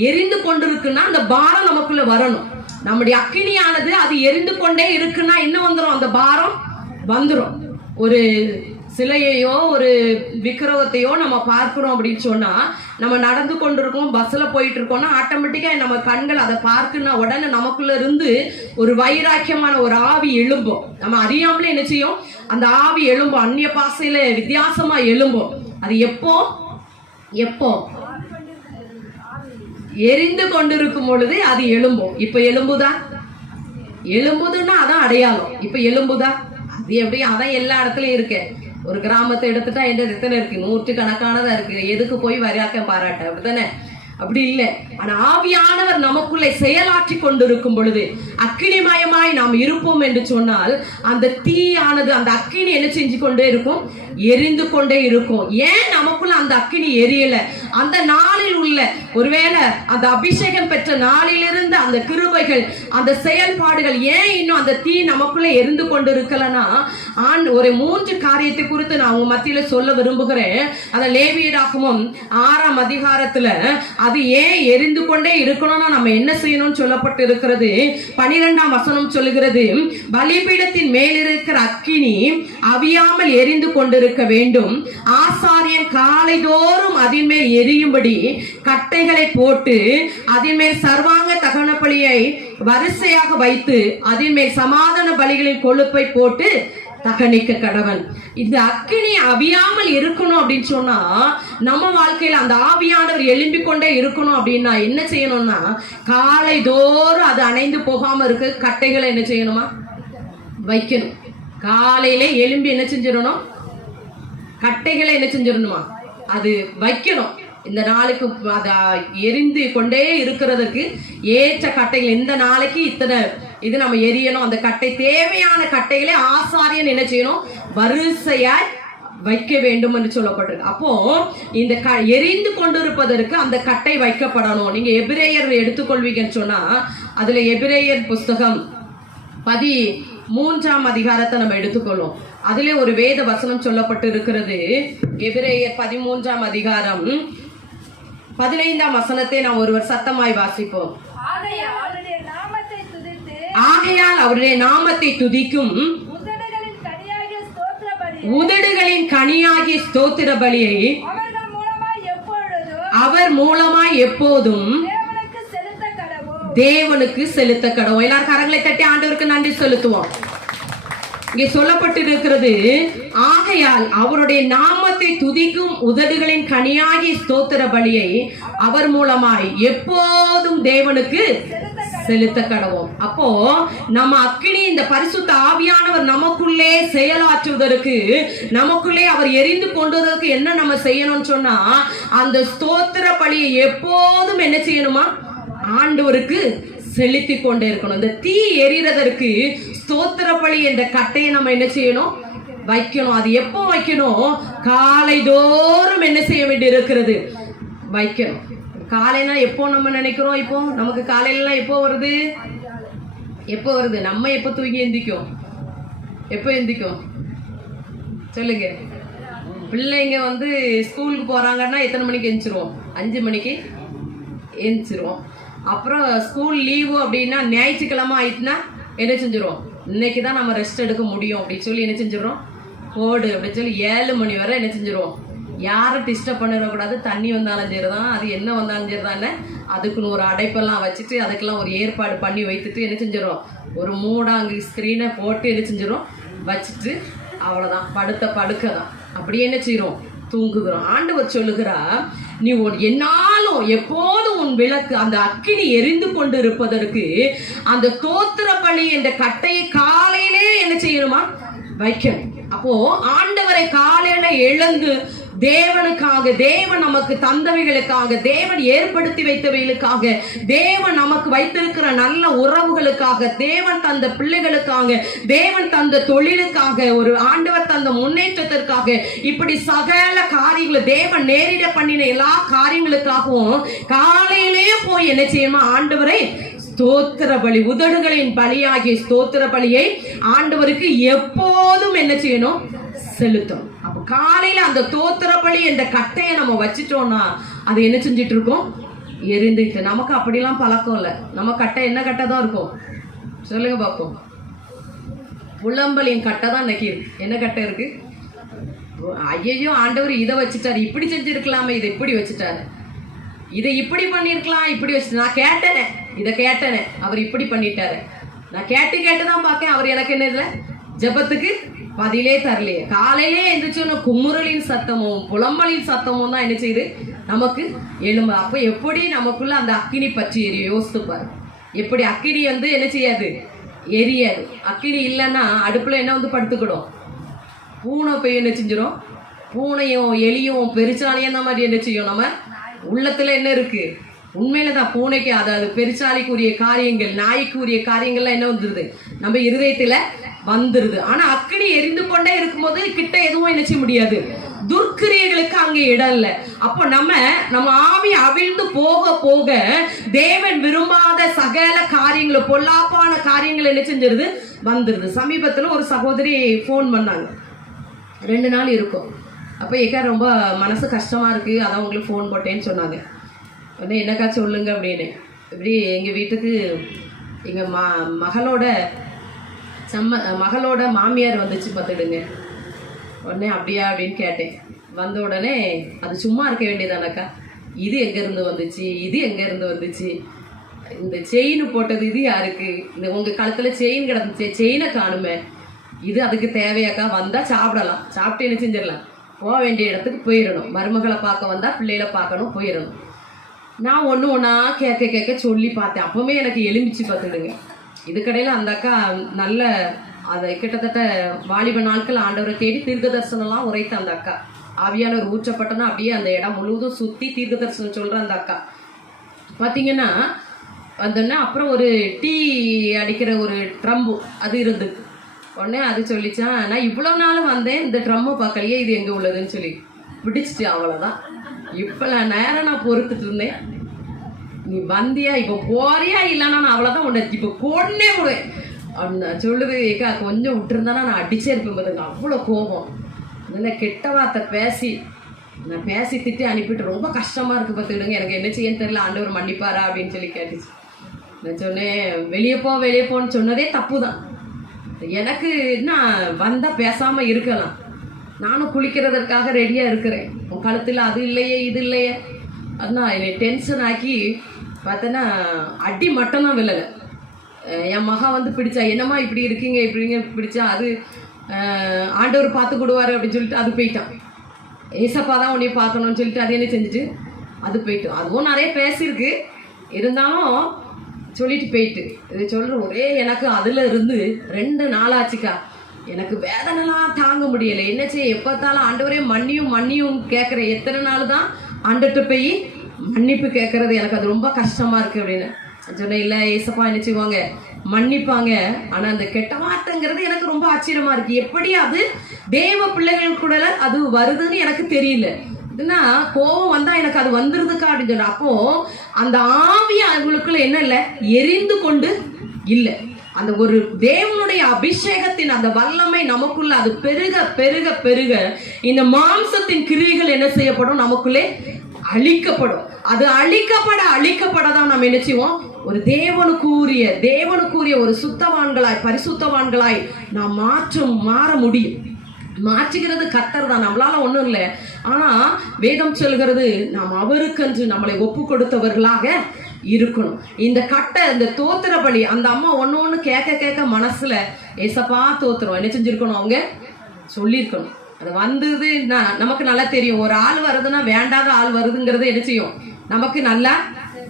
எரிந்து கொண்டு இருக்குன்னா அந்த பாரம் நமக்குள்ள வரணும். நம்முடைய அக்கினியானது அது எரிந்து கொண்டே இருக்குன்னா என்ன வந்துடும், அந்த பாரம் வந்துடும். ஒரு சிலையையோ ஒரு விக்கிரகத்தையோ நம்ம பார்க்கிறோம் அப்படின்னு சொன்னா, நம்ம நடந்து கொண்டிருக்கோம், பஸ்ல போயிட்டு இருக்கோம்னா ஆட்டோமேட்டிக்கா நம்ம கண்கள் அதை பார்க்குன்னா உடனே நமக்குள்ள இருந்து ஒரு வைராக்கியமான ஒரு ஆவி எழும்பும். நம்ம அறியாமலே என்ன செய்யும், அந்த ஆவி எழும்பும், அந்நிய பாசையில வித்தியாசமா எழும்பும். அது எப்போ எப்போ எரிந்து கொண்டிருக்கும் பொழுது அது எழும்பும். இப்ப எலும்புதா? எலும்புதுன்னா அதான் அடையாளம். இப்ப எலும்புதா? அது எப்படி? அதான் எல்லா இடத்துலயும் இருக்கு. ஒரு கிராமத்தை எடுத்துட்டா எத்தனை இருக்கு, 100கணக்கானதா இருக்கு. எதுக்கு போய் வரியாக்கம் பாராட்ட, அப்படித்தானே? அப்படி இல்லை. ஆனா ஆவியானவர் நமக்குள்ளே செயலாற்றி கொண்டிருக்கும் பொழுது அக்கினிமயமாய் நாம் இருப்போம் என்று சொன்னால் அந்த தீயானது, அந்த அக்கினி என்ன செஞ்சு கொண்டே இருக்கும், எரிந்து கொண்டே இருக்கும். ஏன் நமக்குள்ள அந்த அக்கினி எரியல? அந்த நாளில் உள்ள ஒருவேளை அந்த அபிஷேகம் பெற்ற நாளிலிருந்து அந்த கிருபைகள், அந்த செயல்பாடுகள் ஏன் இன்னும் அந்த தீ நமக்குள்ள எரிந்து கொண்டு இருக்கலன்னா, ஒரு 3 காரியத்தை குறித்து நான் உங்க மத்தியில சொல்ல விரும்புகிறேன். அந்த லேவியராகமம் 6ஆம் அதிகாரத்துல அது ஏன் எரிந்து கொண்டே இருக்கணும்னா நம்ம என்ன செய்யணும்னு சொல்லப்பட்டு இருக்கிறது. 12ஆம் வசனம் சொல்லுகிறது, பலிபீடத்தின் மேலிருக்கிற அக்கினி அவியாமல் எரிந்து கொண்டிருக்க வேண்டும். ஆசாரியன் காலைதோறும் அதன் மேல் எரியும்படி கட்டைகளை போட்டு அதன் மேல் சர்வாங்க தகன பலியை வரிசையாக வைத்து அதன் மேல் சமாதான பலிகளின் கொழுப்பை போட்டு தகனிக்க கடவன். இந்த அக்கினி அவியாமல் இருக்கணும் அப்படின்னு சொன்னா, நம்ம வாழ்க்கையில அந்த ஆவியானவர் எழும்பி கொண்டே இருக்கணும் அப்படின்னா என்ன செய்யணும்னா, காலை தோறும் அது அணைந்து போகாம இருக்கு கட்டைகளை என்ன செய்யணுமா, வைக்கணும். காலையில எழும்பி என்ன செஞ்சிடணும், கட்டைகளை என்ன செஞ்சிடணுமா, அது வைக்கணும். இந்த நாளுக்கு அதை எரிந்து கொண்டே இருக்கிறதுக்கு ஏற்ற கட்டைகள், இந்த நாளைக்கு இத்தனை இது நம்ம எரியணும். அந்த கட்டை, தேவையான கட்டைகளை ஆசாரியன் என்ன செய்யணும், வரிசையாய் வைக்க வேண்டும் என்று சொல்லப்பட்டிருக்கு. அப்போ இந்த எரிந்து கொண்டிருப்பதற்கு அந்த கட்டை வைக்கப்படணும். நீங்க எபிரேயர் எடுத்துக்கொள்வீங்கன்னு சொன்னா, அதுல எபிரேயர் புஸ்தகம் 13ஆம் அதிகாரத்தை நம்ம எடுத்துக்கொள்வோம். அதிலே ஒரு வேத வசனம் சொல்லப்பட்டு இருக்கிறது. எபிரேயர் 13ஆம் அதிகாரம் 15ஆம் வசனத்தை நாம் ஒருவர் சத்தமாய் வாசிப்போம். ஆகையால் அவருடைய நாமத்தை துதிக்கும் உதடுகளின் கனியாகிய ஸ்தோத்திர பலியை அவர் மூலமாய் எப்போதும் தேவனுக்கு செலுத்த கடவும். எல்லாரும் கரங்களை தட்டி ஆண்டவருக்கு நன்றி செலுத்துவோம். இங்கே சொல்லப்பட்டிருக்கிறது, ஆகையால் அவருடைய நாமத்தை துதிக்கும் உதடுகளின் கனியாகிய ஸ்தோத்திர பலியை அவர் மூலமாய் எப்போதும் தேவனுக்கு செலுத்த கடவோம். அப்போ நம்ம அக்கினி, இந்த பரிசுத்த ஆவியானவர் நமக்குள்ளே செயலாற்றுவதற்கு, நமக்குள்ளே அவர் எரிந்து கொண்டதற்கு என்ன நம்ம செய்யணும்னு சொன்னா, அந்த ஸ்தோத்திர பலியை எப்போதும் என்ன செய்யணுமா, ஆண்டவருக்கு செலுத்தி கொண்டே இருக்கணும். இந்த தீ எரியறதற்கு ஸ்தோத்திர பலி என்ற கட்டையை நம்ம என்ன செய்யணும், வைக்கணும். அது எப்போ வைக்கணும், காலை தோறும் என்ன செய்ய வேண்டி இருக்கிறது, வைக்கணும். காலைனா எப்போ நம்ம நினைக்கிறோம், இப்போ நமக்கு காலையிலாம் எப்போ வருது, எப்போ வருது, நம்ம எப்போ தூங்கி எந்திக்கும், எப்போ எந்திக்கும் சொல்லுங்க. பிள்ளைங்க ஸ்கூலுக்கு போறாங்கன்னா எத்தனை மணிக்கு எந்திரிச்சிருவோம், 5 மணிக்கு எந்திரிச்சிருவோம். அப்புறம் ஸ்கூல் லீவு அப்படின்னா ஞாயிற்றுக்கிழமை ஆயிட்டுனா என்ன செஞ்சிடும், இன்னைக்கு தான் நம்ம ரெஸ்ட் எடுக்க முடியும் அப்படின்னு சொல்லி என்ன செஞ்சிடறோம், போடு அப்படின்னு சொல்லி 7 மணி வரை என்ன செஞ்சிருவோம், யாரும் டிஸ்டர்ப் பண்ணிடக்கூடாது. தண்ணி வந்தாலும் சரிதான், அது என்ன வந்தாலும் சரிதானே, அதுக்குன்னு ஒரு அடைப்பெல்லாம் வச்சுட்டு அதுக்கெல்லாம் ஒரு ஏற்பாடு பண்ணி வைத்துட்டு என்ன செஞ்சிடும், ஒரு மூடாங்க ஸ்க்ரீனை போட்டு என்ன செஞ்சிடும் வச்சுட்டு அவ்வளோதான், படுக்க தான் அப்படியே என்ன செய்கிறோம், தூங்குகிறோம். ஆண்டவர் சொல்லுகிறார், நீ என்னாலும் எப்போதும் உன் விளக்கு அந்த அக்கினி எரிந்து கொண்டு இருப்பதற்கு அந்த ஸ்தோத்திர பலி என்ற கட்டையை காலையிலே என்ன செய்யணுமா, வைக்கணும். அப்போ ஆண்டவரை காலையில எழுந்து தேவனுக்காக, தேவன் நமக்கு தந்தவைகளுக்காக, தேவன் ஏற்படுத்தி வைத்தவைகளுக்காக, தேவன் நமக்கு வைத்திருக்கிற நல்ல உறவுகளுக்காக, தேவன் தந்த பிள்ளைகளுக்காக, தேவன் தந்த தொழிலுக்காக, ஒரு ஆண்டவர் தந்த முன்னேற்றத்திற்காக, இப்படி சகல காரியங்களை தேவன் நேரிட பண்ணின எல்லா காரியங்களுக்காகவும் காலையிலேயே போய் என்ன செய்யணுமா, ஆண்டவரை ஸ்தோத்திர பலி, உதடுகளின் பலியாகிய ஸ்தோத்திர பலியை ஆண்டவருக்கு எப்போதும் என்ன செய்யணும், செலுத்தணும். அப்ப காலையில அந்த ஸ்தோத்திர பலி என்ற கட்டையை நம்ம வச்சுட்டோம்னா அது என்ன செஞ்சிட்டு இருக்கோம், எரிந்துட்டு. நமக்கு அப்படிலாம் பழக்கம் இல்லை. நம்ம கட்டை என்ன கட்டை தான் இருக்கும் சொல்லுங்க பார்ப்போம். புலம்பலின் கட்டை தான் இன்னைக்கு என்ன கட்டை இருக்கு. ஐயோ ஆண்டவர் இதை வச்சுட்டாரு, இப்படி செஞ்சிருக்கலாமே, இதை இப்படி வச்சுட்டாரு, இதை இப்படி பண்ணிருக்கலாம், இப்படி வச்சு நான் கேட்டேனே, இதை கேட்டேனே, அவர் இப்படி பண்ணிட்டாரு. நான் கேட்டுதான் பார்க்கேன், அவர் எனக்கு என்ன இல்லை, ஜெபத்துக்கு பதிலே தரலையே. காலையிலே எந்திரிச்சோன்னு குமுறலின் சத்தமும் புலம்பலின் சத்தமும் தான் என்ன செய்யுது நமக்கு எழும்ப. அப்போ எப்படி நமக்குள்ள அந்த அக்கினி பற்றி எரியும் யோசித்துப்பாரு. எப்படி அக்கினி வந்து என்ன செய்யாது, எரியாது. அக்கினி இல்லைன்னா அடுப்புல என்ன வந்து படுத்துக்கிடும், பூனை போய் என்ன செஞ்சிடும், பூனையும் எலியும் பெருச்சாலியும் அந்த மாதிரி என்ன செய்யும். நம்ம உள்ளத்துல என்ன இருக்கு, உண்மையில தான் பூனைக்கு, அதாவது பெருச்சாலிக்குரிய காரியங்கள், நாய்க்குரிய காரியங்கள்லாம் என்ன வந்துருது, நம்ம இருதயத்துல வந்துருது. ஆனா அக்கினி எரிந்து கொண்டே இருக்கும்போது கிட்ட எதுவும் என்ன செய்ய முடியாது, துர்க்கிரியைகளுக்கு அங்கே இடம் இல்லை. அப்போ நம்ம ஆவி அவிழ்ந்து போக போக தேவன் விரும்பாத சகல காரியங்கள், பொல்லாப்பான காரியங்கள் என்ன செஞ்சிருது, வந்துருது. சமீபத்துல ஒரு சகோதரி ஃபோன் பண்ணாங்க, 2 நாள் இருக்கும். அப்போ ஏக்கா ரொம்ப மனசு கஷ்டமா இருக்கு, அதான் உங்களுக்கு ஃபோன் போட்டேன்னு சொன்னாங்க. உடனே என்னக்கா சொல்லுங்க அப்படின்னு. இப்படி எங்கள் வீட்டுக்கு எங்கள் மகளோட மாமியார் வந்துச்சு பார்த்துடுங்க. உடனே அப்படியா அப்படின்னு கேட்டேன். வந்த உடனே அது சும்மா இருக்க வேண்டியதானக்கா, இது எங்கேருந்து வந்துச்சு, இது எங்கேருந்து வந்துச்சு, இந்த செயின் போட்டது இது யாருக்கு, இந்த உங்கள் கழுத்தில் செயின் கிடந்துச்சு, செயினை காணுமே, இது அதுக்கு தேவையாக்கா, வந்தால் சாப்பிடலாம், சாப்பிட்டு என்ன செஞ்சிடலாம், போக வேண்டிய இடத்துக்கு போயிடணும். மருமகளை பார்க்க வந்தால் பிள்ளைகளை பார்க்கணும், போயிடணும். நான் ஒன்று ஒன்றா கேட்க சொல்லி பார்த்தேன். அப்போவுமே எனக்கு எலுமிச்சு பார்த்துடுங்க. இதுக்கடையில் அந்த அக்கா நல்ல அதை கிட்டத்தட்ட வாலிப நாட்கள் ஆண்டவரை தேடி தீர்க்க தரிசனம்லாம் உரைத்த அந்த அக்கா, ஆவியானவர் ஊற்றப்பட்டனா அப்படியே அந்த இடம் முழுவதும் சுற்றி தீர்க்க தரிசனம் சொல்கிற அந்த அக்கா பார்த்தீங்கன்னா வந்தோடனே அப்புறம் ஒரு டீ அடிக்கிற ஒரு ட்ரம்பு அது இருந்தது. உடனே அது சொல்லிச்சான், நான் இவ்வளோ நாள் வந்தேன், இந்த ட்ரம்மை பார்க்கலையே, இது எங்கே உள்ளதுன்னு சொல்லி பிடிச்சிட்டு, அவ்வளோதான். இப்போ நேரம் நான் பொறுத்துட்டு இருந்தேன், நீ வந்தியா, இப்போ போறியா, இல்லைன்னா நான் அவ்வளோதான் உன்னை இப்போ கொன்னே விடுவேன் அப்படின்னு சொல்லுது. ஏக்கா கொஞ்சம் விட்டுருந்தானா நான் அடிச்சே இருப்பேன் பார்த்துங்க, அவ்வளோ கோபம். அதனால் கெட்ட வார்த்தை நான் பேசி திட்டி அனுப்பிட்டு ரொம்ப கஷ்டமாக இருக்குது பார்த்துக்கிடுங்க, எனக்கு என்ன செய்யன்னு தெரியல, ஆண்டவர் மன்னிப்பாரா அப்படின்னு சொல்லி கேட்டுச்சு. நான் சொன்னேன், வெளியே போன்னு சொன்னதே தப்பு தான். எனக்கு என்ன வந்தால் பேசாமல் இருக்கலாம், நானும் குளிக்கிறதற்காக ரெடியாக இருக்கிறேன், உன் கழுத்தில் அது இல்லையே இது இல்லையே. அதுதான் என்னை டென்ஷன் ஆக்கி பார்த்தேன்னா அடி மட்டும் தான் விழலை. என் மகா வந்து பிடிச்சா, என்னம்மா இப்படி இருக்கீங்க இப்படிங்க பிடிச்சா, அது ஆண்டவர் பார்த்து கொடுவாரு அப்படின்னு சொல்லிட்டு அது போயிட்டான். ஏசப்பா தான் உன்னைய பார்க்கணும்னு சொல்லிட்டு அது என்ன செஞ்சுட்டு அது போயிட்டு. அதுவும் நிறைய பேசியிருக்கு, இருந்தாலும் சொல்லிட்டு போயிட்டு. இதை சொல்கிற ஒரே எனக்கு அதில் இருந்து 2 நாள் ஆச்சுக்கா, எனக்கு வேதனைலாம் தாங்க முடியலை. என்ன செய்ய, எப்போத்தாலும் ஆண்டவரே மன்னியும் கேட்குறேன், எத்தனை நாள் தான் ஆண்டுட்டு போய் மன்னிப்பு கேட்கறது, எனக்கு அது ரொம்ப கஷ்டமாக இருக்குது அப்படின்னு சொன்னேன். இல்லை ஏசப்பா என்ன செய்வாங்க, மன்னிப்பாங்க. ஆனால் அந்த கெட்ட வார்த்தைங்கிறது எனக்கு ரொம்ப ஆச்சரியமாக இருக்குது, எப்படி அது தேவ பிள்ளைகள் கூட அது வருதுன்னு எனக்கு தெரியல. இதுனா கோபம் வந்தால் எனக்கு அது வந்துருதுக்கா அப்படின்னு சொன்னேன். அப்போது அந்த ஆவி அவங்களுக்குள்ள என்ன இல்லை, எரிந்து கொண்டு இல்லை. அந்த ஒரு தேவனுடைய அபிஷேகத்தின் அந்த வல்லமை நமக்குள்ள அது பெருக பெருக பெருக இந்த மாம்சத்தின் கிரியைகள் என்ன செய்யப்படும், நமக்குள்ளே அழிக்கப்படும். அது அழிக்கப்பட தான் நம்ம என்ன செய்வோம், ஒரு தேவனுக்குரிய ஒரு சுத்தவான்களாய் பரிசுத்தவான்களாய் நாம் மாற முடியும். மாற்றுகிறது கர்த்தர் தான், நம்மளால ஒன்றும் இல்லை. ஆனால் வேதம் சொல்கிறது நாம் அவருக்கென்று நம்மளை ஒப்பு கொடுத்தவர்களாக இருக்கணும். இந்த தோத்திர பலி அந்த அம்மா ஒன்று கேட்க மனசுல ஏசப்பா தோத்திரம் என்ன செஞ்சிருக்கணும், அவங்க சொல்லியிருக்கணும். அது வந்தது நமக்கு நல்லா தெரியும். ஒரு ஆள் வருதுன்னா வேண்டாத ஆள் வருதுங்கிறது என்ன செய்யும், நமக்கு நல்லா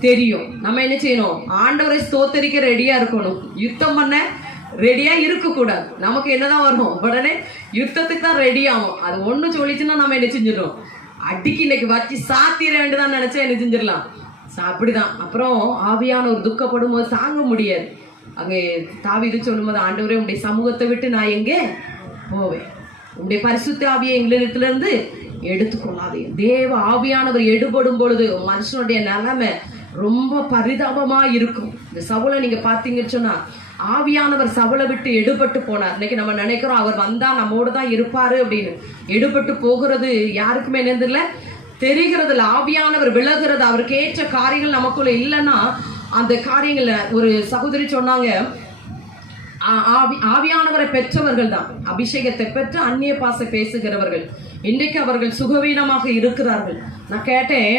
தெரியும். நம்ம என்ன செய்யணும், ஆண்டவரை ஸ்தோத்தரிக்க ரெடியா இருக்கணும். யுத்தம் பண்ண ரெடியா இருக்க கூடாது. நமக்கு என்னதான் வரும், உடனே யுத்தத்துக்கு தான் ரெடி ஆகும். அது ஒண்ணு சொல்லிச்சுன்னா நம்ம என்ன செஞ்சிடறோம், அடிக்கு இன்னைக்கு வச்சு சாத்திர வேண்டியதான் நினைச்சா என்ன செஞ்சிடலாம். அப்படிதான். அப்புறம் ஆவியானவர் துக்கப்படும் போது தாங்க முடியாது. அங்கே தாவீது சொல்லும்போது, ஆண்டவரே உங்களுடைய சமூகத்தை விட்டு நான் எங்கே போவேன், உங்களுடைய பரிசுத்த ஆவியை எங்களிடத்துல இருந்து எடுத்துக்கொள்ளாதே. தேவ ஆவியானவர் எடுபடும் பொழுது மனுஷனுடைய நிலைமை ரொம்ப பரிதாபமா இருக்கும். இந்த சவுலை நீங்க பாத்தீங்கன்னு சொன்னா, ஆவியானவர் சவுலை விட்டு எடுபட்டு போனார். இன்னைக்கு நம்ம நினைக்கிறோம் அவர் வந்தா நம்மோடு தான் இருப்பாரு அப்படின்னு. எடுபட்டு போகிறது யாருக்குமே என்னதில்ல, தெரிகிறது இல்லை. ஆவியானவர் விலகிறது, அவருக்கு ஏற்ற காரியங்கள் நமக்குள்ள இல்லைன்னா அந்த காரியங்கள்ல ஒரு சகோதரி சொன்னாங்க, ஆவியானவரை பெற்றவர்கள் தான், அபிஷேகத்தை பெற்று அந்நிய பாசை பேசுகிறவர்கள் இன்றைக்கு அவர்கள் சுகவீனமாக இருக்கிறார்கள். நான் கேட்டேன்,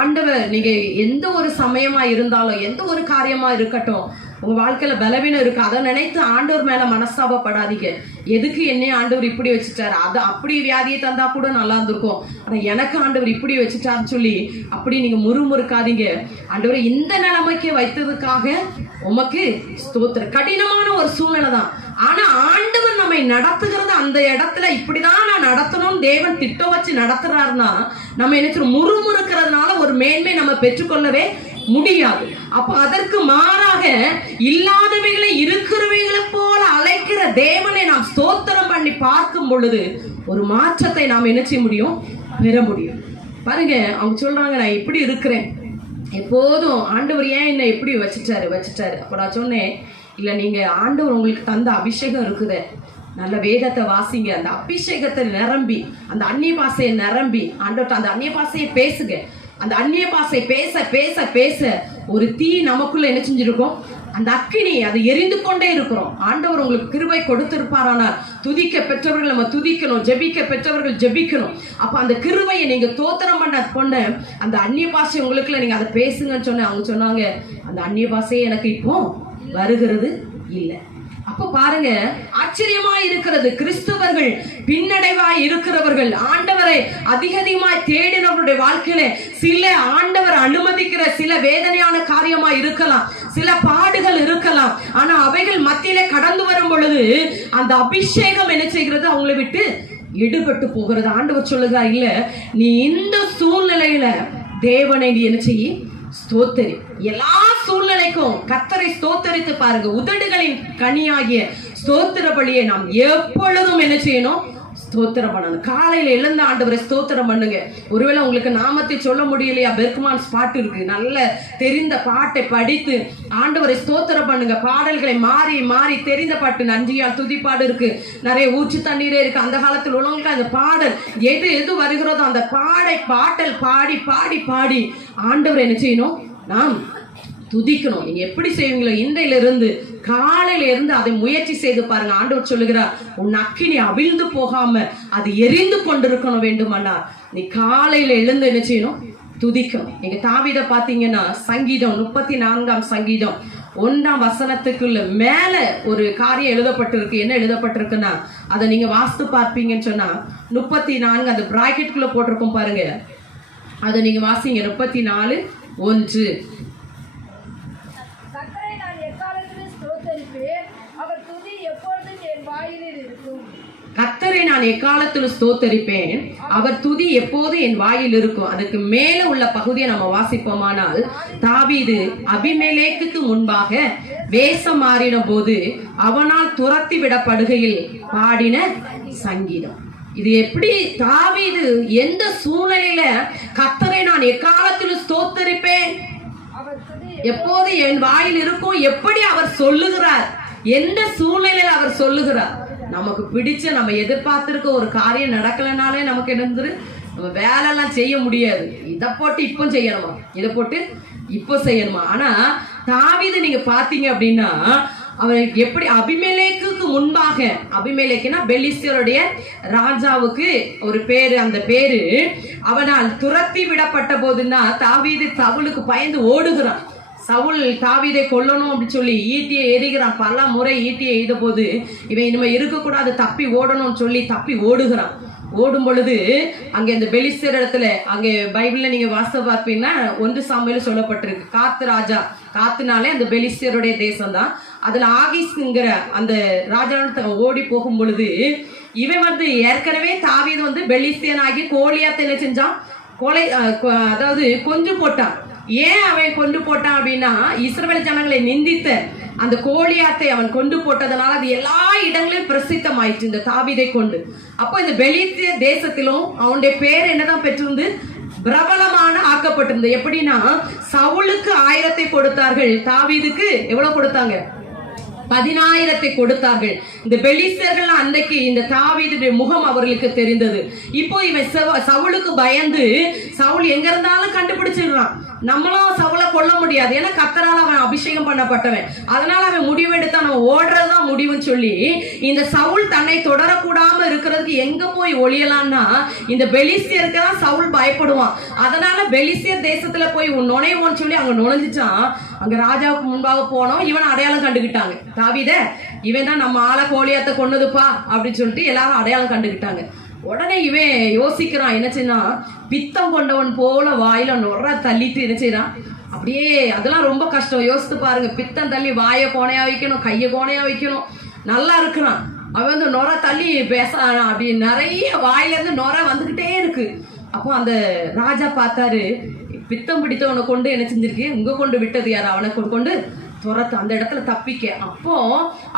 ஆண்டவர் நீங்க எந்த ஒரு சமயமா இருந்தாலும் எந்த ஒரு காரியமா இருக்கட்டும், உங்க வாழ்க்கையில பலவீனம் இருக்கு, அதை நினைத்து ஆண்டவர் மேல மனஸ்தாபப்படாதீங்க. எதுக்கு என்னைய ஆண்டவர் இப்படி வச்சுட்டாரு, அது அப்படி வியாதியை தந்தா கூட நல்லா இருந்திருக்கும், ஆனா எனக்கு ஆண்டவர் இப்படி வச்சுட்டாருன்னு சொல்லி அப்படி நீங்க முறுமுறுக்காதீங்க. ஆண்டவரை இந்த நிலைமைக்கு வைத்ததுக்காக உமக்கு ஸ்தோத்திரம். கடினமான ஒரு சூழ்நிலை தான், ஆனா ஆண்டவர் நம்மை நடத்துகிறது அந்த இடத்துல இப்படிதான் நான் நடத்தணும் தேவன் திட்டம் வச்சு நடத்துறாருன்னா நம்ம என்ன முறுமுறுக்கிறதுனால ஒரு மேன்மை நம்ம பெற்றுக்கொள்ளவே முடியாது. அப்ப அதற்கு மாறாக இல்லாதவைகளை இருக்கிறவைகளை போல அழைக்கிற தேவனை நாம் ஸ்தோத்திரம் பண்ணி பார்க்கும் பொழுது ஒரு மாற்றத்தை நாம் என்ன செய்ய முடியும், பெற முடியும். பாருங்க, அவங்க சொல்றாங்க, நான் இப்படி இருக்கிறேன், எப்போதும் ஆண்டவர் ஏன் என்ன எப்படி வச்சுட்டாரு. அப்ப நான் சொன்னேன், இல்ல நீங்க ஆண்டவர் உங்களுக்கு தந்த அபிஷேகம் இருக்குது, நல்ல வேதத்தை வாசிங்க, அந்த அபிஷேகத்தை நிரம்பி அந்த அந்நிய பாசையை நிரம்பி ஆண்டவர் அந்த அந்நிய பாசையை பேசுங்க. அந்த அந்நிய பாசை பேச பேச பேச ஒரு தீ நமக்குள்ள என்ன செஞ்சிருக்கும், அந்த அக்கினி அதை எரிந்து கொண்டே இருக்கிறோம். ஆண்டவர் உங்களுக்கு கிருபை கொடுத்திருப்பாரானால் துதிக்க பெற்றவர்கள் நம்ம துதிக்கணும், ஜெபிக்க பெற்றவர்கள் ஜெபிக்கணும். அப்ப அந்த கிருபையை நீங்க தோத்திரம் பண்ண அந்த அந்நிய பாசை உங்களுக்குள்ள நீங்க அதை பேசுங்கன்னு சொன்ன. அவங்க சொன்னாங்க, அந்த அந்நிய பாசையே எனக்கு இப்போ வருகிறது இல்லை. அப்ப பாருங்க, ஆச்சரியமா இருக்கிறது, கிறிஸ்தவர்கள் பின்னடைவாய் இருக்கிறவர்கள் ஆண்டவரை அதிகமாய் தேடினவருடைய வாழ்க்கையில சில ஆண்டவர் அனுமதிக்கிற சில வேதனையான காரியமா இருக்கலாம், சில பாடுகள் இருக்கலாம், ஆனா அவைகள் மத்தியில கடந்து வரும் பொழுது அந்த அபிஷேகம் என்ன செய்கிறது, அவங்களை விட்டு எடுபட்டு போகிறது. ஆண்டவர் சொல்லுகிறார், இல்ல நீ இந்த சூழ்நிலையில தேவனை நீ என்ன செய்ய, ஸ்தோத்தரி. எல்லா சூழ்நிலைக்கும் கர்த்தரை ஸ்தோத்தரித்து பாருங்க. உதடுகளின் கனியாகிய ஸ்தோத்திர பலியை நாம் எப்பொழுதும் என்ன செய்யணும், ஸ்தோத்திரம் பண்ணணும். காலையில எழுந்த ஆண்டவரை ஸ்தோத்திரம் பண்ணுங்க. ஒருவேளை உங்களுக்கு நாமத்தை சொல்ல முடியலையா, பெர்க்மான்ஸ் பாட்டு இருக்கு, நல்ல தெரிந்த பாட்டை படித்து ஆண்டவரை ஸ்தோத்திரம் பண்ணுங்க. பாடல்களை மாறி மாறி தெரிந்த பாட்டு, நன்றியால் துதிப்பாடு இருக்கு, நிறைய ஊற்று தண்ணீரே இருக்கு. அந்த காலத்தில் உள்ளவங்களுக்கு அந்த பாடல் எது வருகிறதோ அந்த பாட்டல் பாடி பாடி பாடி ஆண்டவர் என்ன செய்யணும், நாம் துதிக்கணும். நீங்க எப்படி செய்வீங்களோ இன்றையிலிருந்து காலையில இருந்து அதை முயற்சி செய்து பாருங்க. ஆண்டவர் சொல்லுகிறார், உன் அக்கினி அவிழ்ந்து போகாம அது எரிந்து கொண்டிருக்கணும் வேண்டுமானா நீ காலையில எழுந்து என்ன செய்யணும், துதிக்கணும். நீங்க தாவீதை பாத்தீங்கன்னா சங்கீதம் 34ஆம் சங்கீதம் 1ஆம் வசனத்துக்குள்ள மேல ஒரு காரியம் எழுதப்பட்டிருக்கு. என்ன எழுதப்பட்டிருக்குன்னா அதை நீங்க வாசித்து பார்ப்பீங்கன்னு சொன்னா 34 அந்த பிராக்கெட்டுக்குள்ள போட்டிருக்கும் பாருங்க, அதை நீங்க வாசிங்க. 34:1 கர்த்தரை நான் எக்காலத்தில் ஸ்தோத்தரிப்பேன், அவர் துதி எப்போது என் வாயில் இருக்கும். அதுக்கு மேல உள்ள பகுதியை நம்ம வாசிப்போமானால், தாவீது அபிமெலேக்குக்கு முன்பாக வேஷம் மாறின போது அவனால் துரத்தி விடப்படுகையில் பாடின சங்கீதம். இது எப்படி தாவீது எந்த சூழ்நிலையில கர்த்தரை நான் எக்காலத்தில் ஸ்தோத்தரிப்பேன், எப்போது என் வாயில் இருக்கும், எப்படி அவர் சொல்லுகிறார், எந்த சூழ்நிலையில அவர் சொல்லுகிறார். நமக்கு பிடிச்ச நம்ம எதிர்பார்த்திருக்க ஒரு காரியம் நடக்கலனாலே நமக்கு என்ன, நம்ம வேலை எல்லாம் செய்ய முடியாது. இதை போட்டு இப்போ செய்யணுமா, இதை போட்டு இப்போ செய்யணுமா. ஆனா தாவீது நீங்க பாத்தீங்க அப்படின்னா அவர் எப்படி அபிமெலேக்குக்கு முன்பாக, அபிமெலேக்குனா பெலிஸ்தருடைய ராஜாவுக்கு ஒரு பேரு, அந்த பேரு அவனால் துரத்தி விடப்பட்ட போதுன்னா தாவீது சவுலுக்கு பயந்து ஓடுகிறான். சவுல் தாவீதை கொல்லணும் அப்படின்னு சொல்லி ஈட்டியை எறிகிறான். பல முறை ஈட்டியை எய்த போது இவன் இனிமே இருக்கக்கூடாது, தப்பி ஓடணும்னு சொல்லி தப்பி ஓடுகிறான். ஓடும் பொழுது அங்கே இந்த பெலிஸ்தர் இடத்துல, அங்கே பைபிள்ல நீங்க வாசித்து பார்ப்பீங்கன்னா 1 சாமுவேல் சொல்லப்பட்டிருக்கு. காத்து ராஜா, காத்துனாலே அந்த பெலிஸ்தருடைய தேசம் தான். அதுல ஆகீஸ்ங்கிற அந்த ராஜா ஓடி போகும் பொழுது இவன் ஏற்கனவே தாவீது பெலிஸ்தியனாகி கோலியாத்தை என்ன செஞ்சான், கொலை, அதாவது கொன்று போட்டான். ஏன் அவன் கொண்டு போட்டான் அப்படின்னா, இஸ்ரவேல் ஜனங்களை நிந்தித்த அந்த கோலியாத்தை அவன் கொண்டு போட்டதனால அது எல்லா இடங்களிலும் பிரசித்தமாயிற்று இந்த தாவீதை கொண்டு. அப்போ இந்த பெலிஸ்திய தேசத்திலும் அவனுடைய பேர் என்னதான் பெற்றிருந்து, பிரபலமான ஆக்கப்பட்டிருந்தது. எப்படின்னா, சவுலுக்கு 1000 கொடுத்தார்கள், தாவீதுக்கு எவ்வளவு கொடுத்தாங்க, 10,000 கொடுத்தார்கள். இந்த பெலிஸ்தர்கள் அன்றைக்கு இந்த தாவீதுடைய முகம் அவர்களுக்கு தெரிந்தது. இப்போ இவன் சவுலுக்கு பயந்து, சவுல் எங்க இருந்தாலும் கண்டுபிடிச்சிடுறான். நம்மளும் சவுலை கொல்ல முடியாது, ஏன்னா கர்த்தரால் அவன் அபிஷேகம் பண்ணப்பட்டவன். அதனால அவன் முடிவெடுத்தான், நம்ம ஓடுறதுதான் முடிவுன்னு சொல்லி இந்த சவுல் தன்னை தொடரக்கூடாம இருக்கிறதுக்கு எங்க போய் ஒளியலாம்னா இந்த பெலிஸ்தியருக்கு தான் சவுல் பயப்படுவான். அதனால பெலிஸ்தியர் தேசத்துல போய் நுழைவோன்னு சொல்லி அங்க நுழைஞ்சிச்சான். அங்க ராஜாவுக்கு முன்பாக போனோம், இவன் அடையாளம் கண்டுகிட்டாங்க. தாவீத, இவன் தான் நம்ம ஆளை கோலியாத்தை கொன்னதுப்பா அப்படின்னு சொல்லிட்டு எல்லாரும் அடையாளம் கண்டுகிட்டாங்க. உடனே இவன் யோசிக்கிறான், என்ன செய்யறான், பித்தம் கொண்டவன் போல வாயில நுர தள்ளிட்டு என்ன செய்யறான், அப்படியே அதெல்லாம் ரொம்ப கஷ்டம். யோசித்து பாருங்க, பித்தம் தள்ளி வாயை கோணையா வைக்கணும், கையை கோணையா வைக்கணும், நல்லா இருக்கிறான். அவன் நுர தள்ளி பேசுறான், அப்படி நிறைய வாயில இருந்து நுர வந்துகிட்டே இருக்கு. அப்போ அந்த ராஜா பார்த்தாரு, பித்தம் பிடித்தவனை கொண்டு என்ன செஞ்சிருக்கு, உங்க கொண்டு விட்டது யாரு, அவனை கொண்டு துரத்த அந்த இடத்துல தப்பிக்க. அப்போ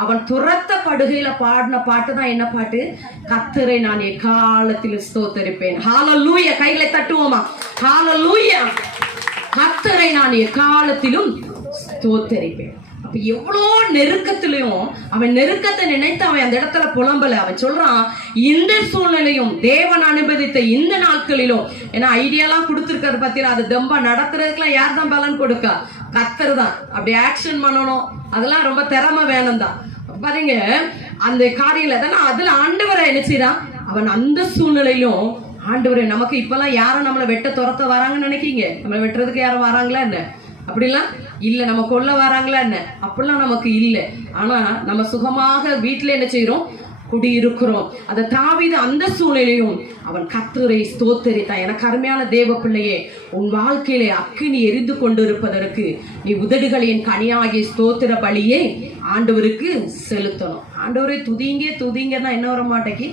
அவன் துரத்தப்படுகையில பாடின பாட்டு தான் என்ன பாட்டு, கர்த்தரை நான் எக்காலத்திலும் ஸ்தோத்தரிப்பேன். ஹல்லேலூயா, கைகளை தட்டுவோமா, ஹல்லேலூயா. கர்த்தரை நான் எக்காலத்திலும் ஸ்தோத்தரிப்பேன். அப்ப எவ்வளோ நெருக்கத்திலையும் அவன் நெருக்கத்தை நினைத்து அவன் அந்த இடத்துல புலம்பல. அவன் சொல்றான், இந்த சூழ்நிலையும் தேவன் அனுமதித்த இந்த நாட்களிலும், ஏன்னா ஐடியாலாம் கொடுத்துருக்காரு பத்தியா, அது தெம்பா நடத்துறதுக்குலாம் யார் தான் பலன் கொடுக்கா, கர்த்தர் தான். அப்படி ஆக்ஷன் பண்ணணும், அதெல்லாம் ரொம்ப திறமை வேணும் தான். பாருங்க அந்த காரியல தானே, அதுல ஆண்டவரை என்ன செய்யறான், அவன் அந்த சூழ்நிலையிலும் ஆண்டவரை, நமக்கு இப்பெல்லாம் யாரும் நம்மளை வெட்ட துரத்த வராங்கன்னு நினைக்கீங்க, நம்மளை வெட்டுறதுக்கு யாரும் வராங்களா என்ன, அப்படிலாம் இல்ல. நம்ம கொல்ல வராங்களா என்ன, அப்படிலாம் நமக்கு இல்லை. ஆனா நம்ம சுகமாக வீட்டுல என்ன செய்யறோம், குடியிருக்கிறோம். அந்த தாவீது அந்த சூழ்நிலையும் அவன் கர்த்தரை ஸ்தோத்தரித்தான். எனக்கு அருமையான தேவ பிள்ளையே, உன் வாழ்க்கையிலே அக்கினி எரிந்து கொண்டிருப்பதற்கு நீ உதடுகளின் கனியாகிய ஸ்தோத்திர பலியை ஆண்டவருக்கு செலுத்தணும். ஆண்டவரை துதிங்க துதிங்கன்னா என்ன வர மாட்டேங்கி,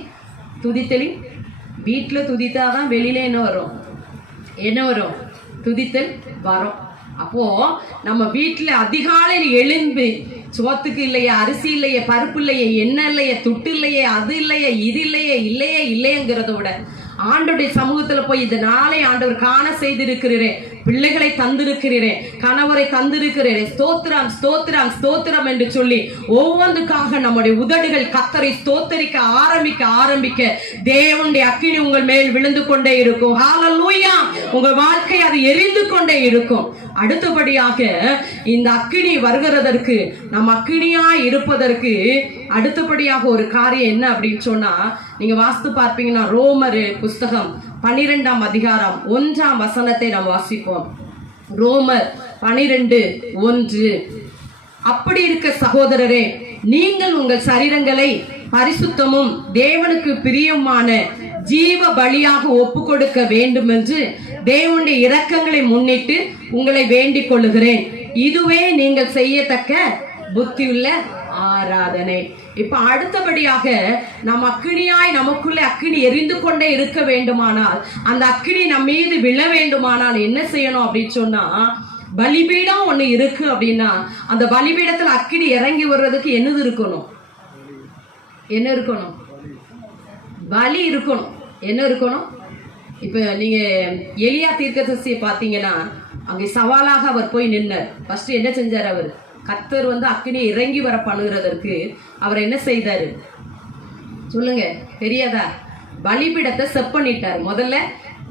துதித்தலி வீட்டுல துதித்தாதான் வெளியில என்ன வரும், என்ன வரும், துதித்தல் வரும். அப்போ நம்ம வீட்டுல அதிகாலையில் எழும்பி, சோத்துக்கு இல்லையே, அரிசி இல்லையே, பருப்பு இல்லையே, எண்ணெய் இல்லையே, துட்டு இல்லையே, அது இல்லையே, இது இல்லையே, இல்லையே இல்லையங்கிறத விட ஆண்டவருடைய சமூகத்துல போய் இந்த நாளை ஆண்டவர் காண செய்திருக்கிறேன், பிள்ளைகளை தந்திருக்கிறேன், கணவரை தந்திருக்கிறேன், ஸ்தோத்திரம் ஸ்தோத்திரம் ஸ்தோத்திரம் என்று சொல்லி ஒவ்வொன்றுக்காக நம்முடைய உதடுகள் கர்த்தரை ஸ்தோத்தரிக்க ஆரம்பிக்க ஆரம்பிக்க தேவனுடைய அக்கினி உங்கள் மேல் விழுந்து கொண்டே இருக்கும். ஹல்லேலூயா, உங்கள் வாழ்க்கை அது எரிந்து கொண்டே இருக்கும். அடுத்தபடியாக இந்த அக்கினி வருகிறதற்கு, நம் அக்கினியா இருப்பதற்கு அடுத்தபடியாக ஒரு காரியம் என்ன அப்படின்னு சொன்னா, நீங்க வாசித்து பார்ப்பீங்கன்னா ரோமர் புஸ்தகம் 12ஆம் அதிகாரம் 1ஆம் வசனத்தை நாம் வாசிப்போம். ரோமர் 12:1. அப்படி இருக்க சகோதரரே, நீங்கள் உங்கள் சரீரங்களை பரிசுத்தமும் தேவனுக்கு பிரியமான ஜீவ பலியாக ஒப்பு கொடுக்க வேண்டும் என்று தேவனுடைய இரக்கங்களை முன்னிட்டு உங்களை வேண்டிக் கொள்ளுகிறேன். இதுவே நீங்கள் செய்யத்தக்க புத்தியுள்ள ஆராதனை. இப்ப அடுத்தபடியாக நம் அக்கினியாய் நமக்குள்ளே அக்கினி எரிந்து கொண்டே இருக்க வேண்டுமானால், அந்த அக்கினி நம் மீது விழ வேண்டுமானால் என்ன செய்யணும் அப்படின்னு சொன்னா, பலிபீடம் ஒண்ணு இருக்கு அப்படின்னா அந்த பலிபீடத்துல அக்கினி இறங்கி வர்றதுக்கு என்னது இருக்கணும், என்ன இருக்கணும், பலி இருக்கணும். என்ன இருக்கணும், இப்ப நீங்க எலியா தீர்க்கதரிசியை பாத்தீங்கன்னா அங்கே சவாலாக அவர் போய் நின்றார். ஃபர்ஸ்ட் என்ன செஞ்சார், அவர் கர்த்தர் அக்கினி இறங்கி வர பண்ணுகிறதற்கு அவர் என்ன செய்தாரு சொல்லுங்க, தெரியாதா? பலிபீடத்தை செப் பண்ணிட்டார். முதல்ல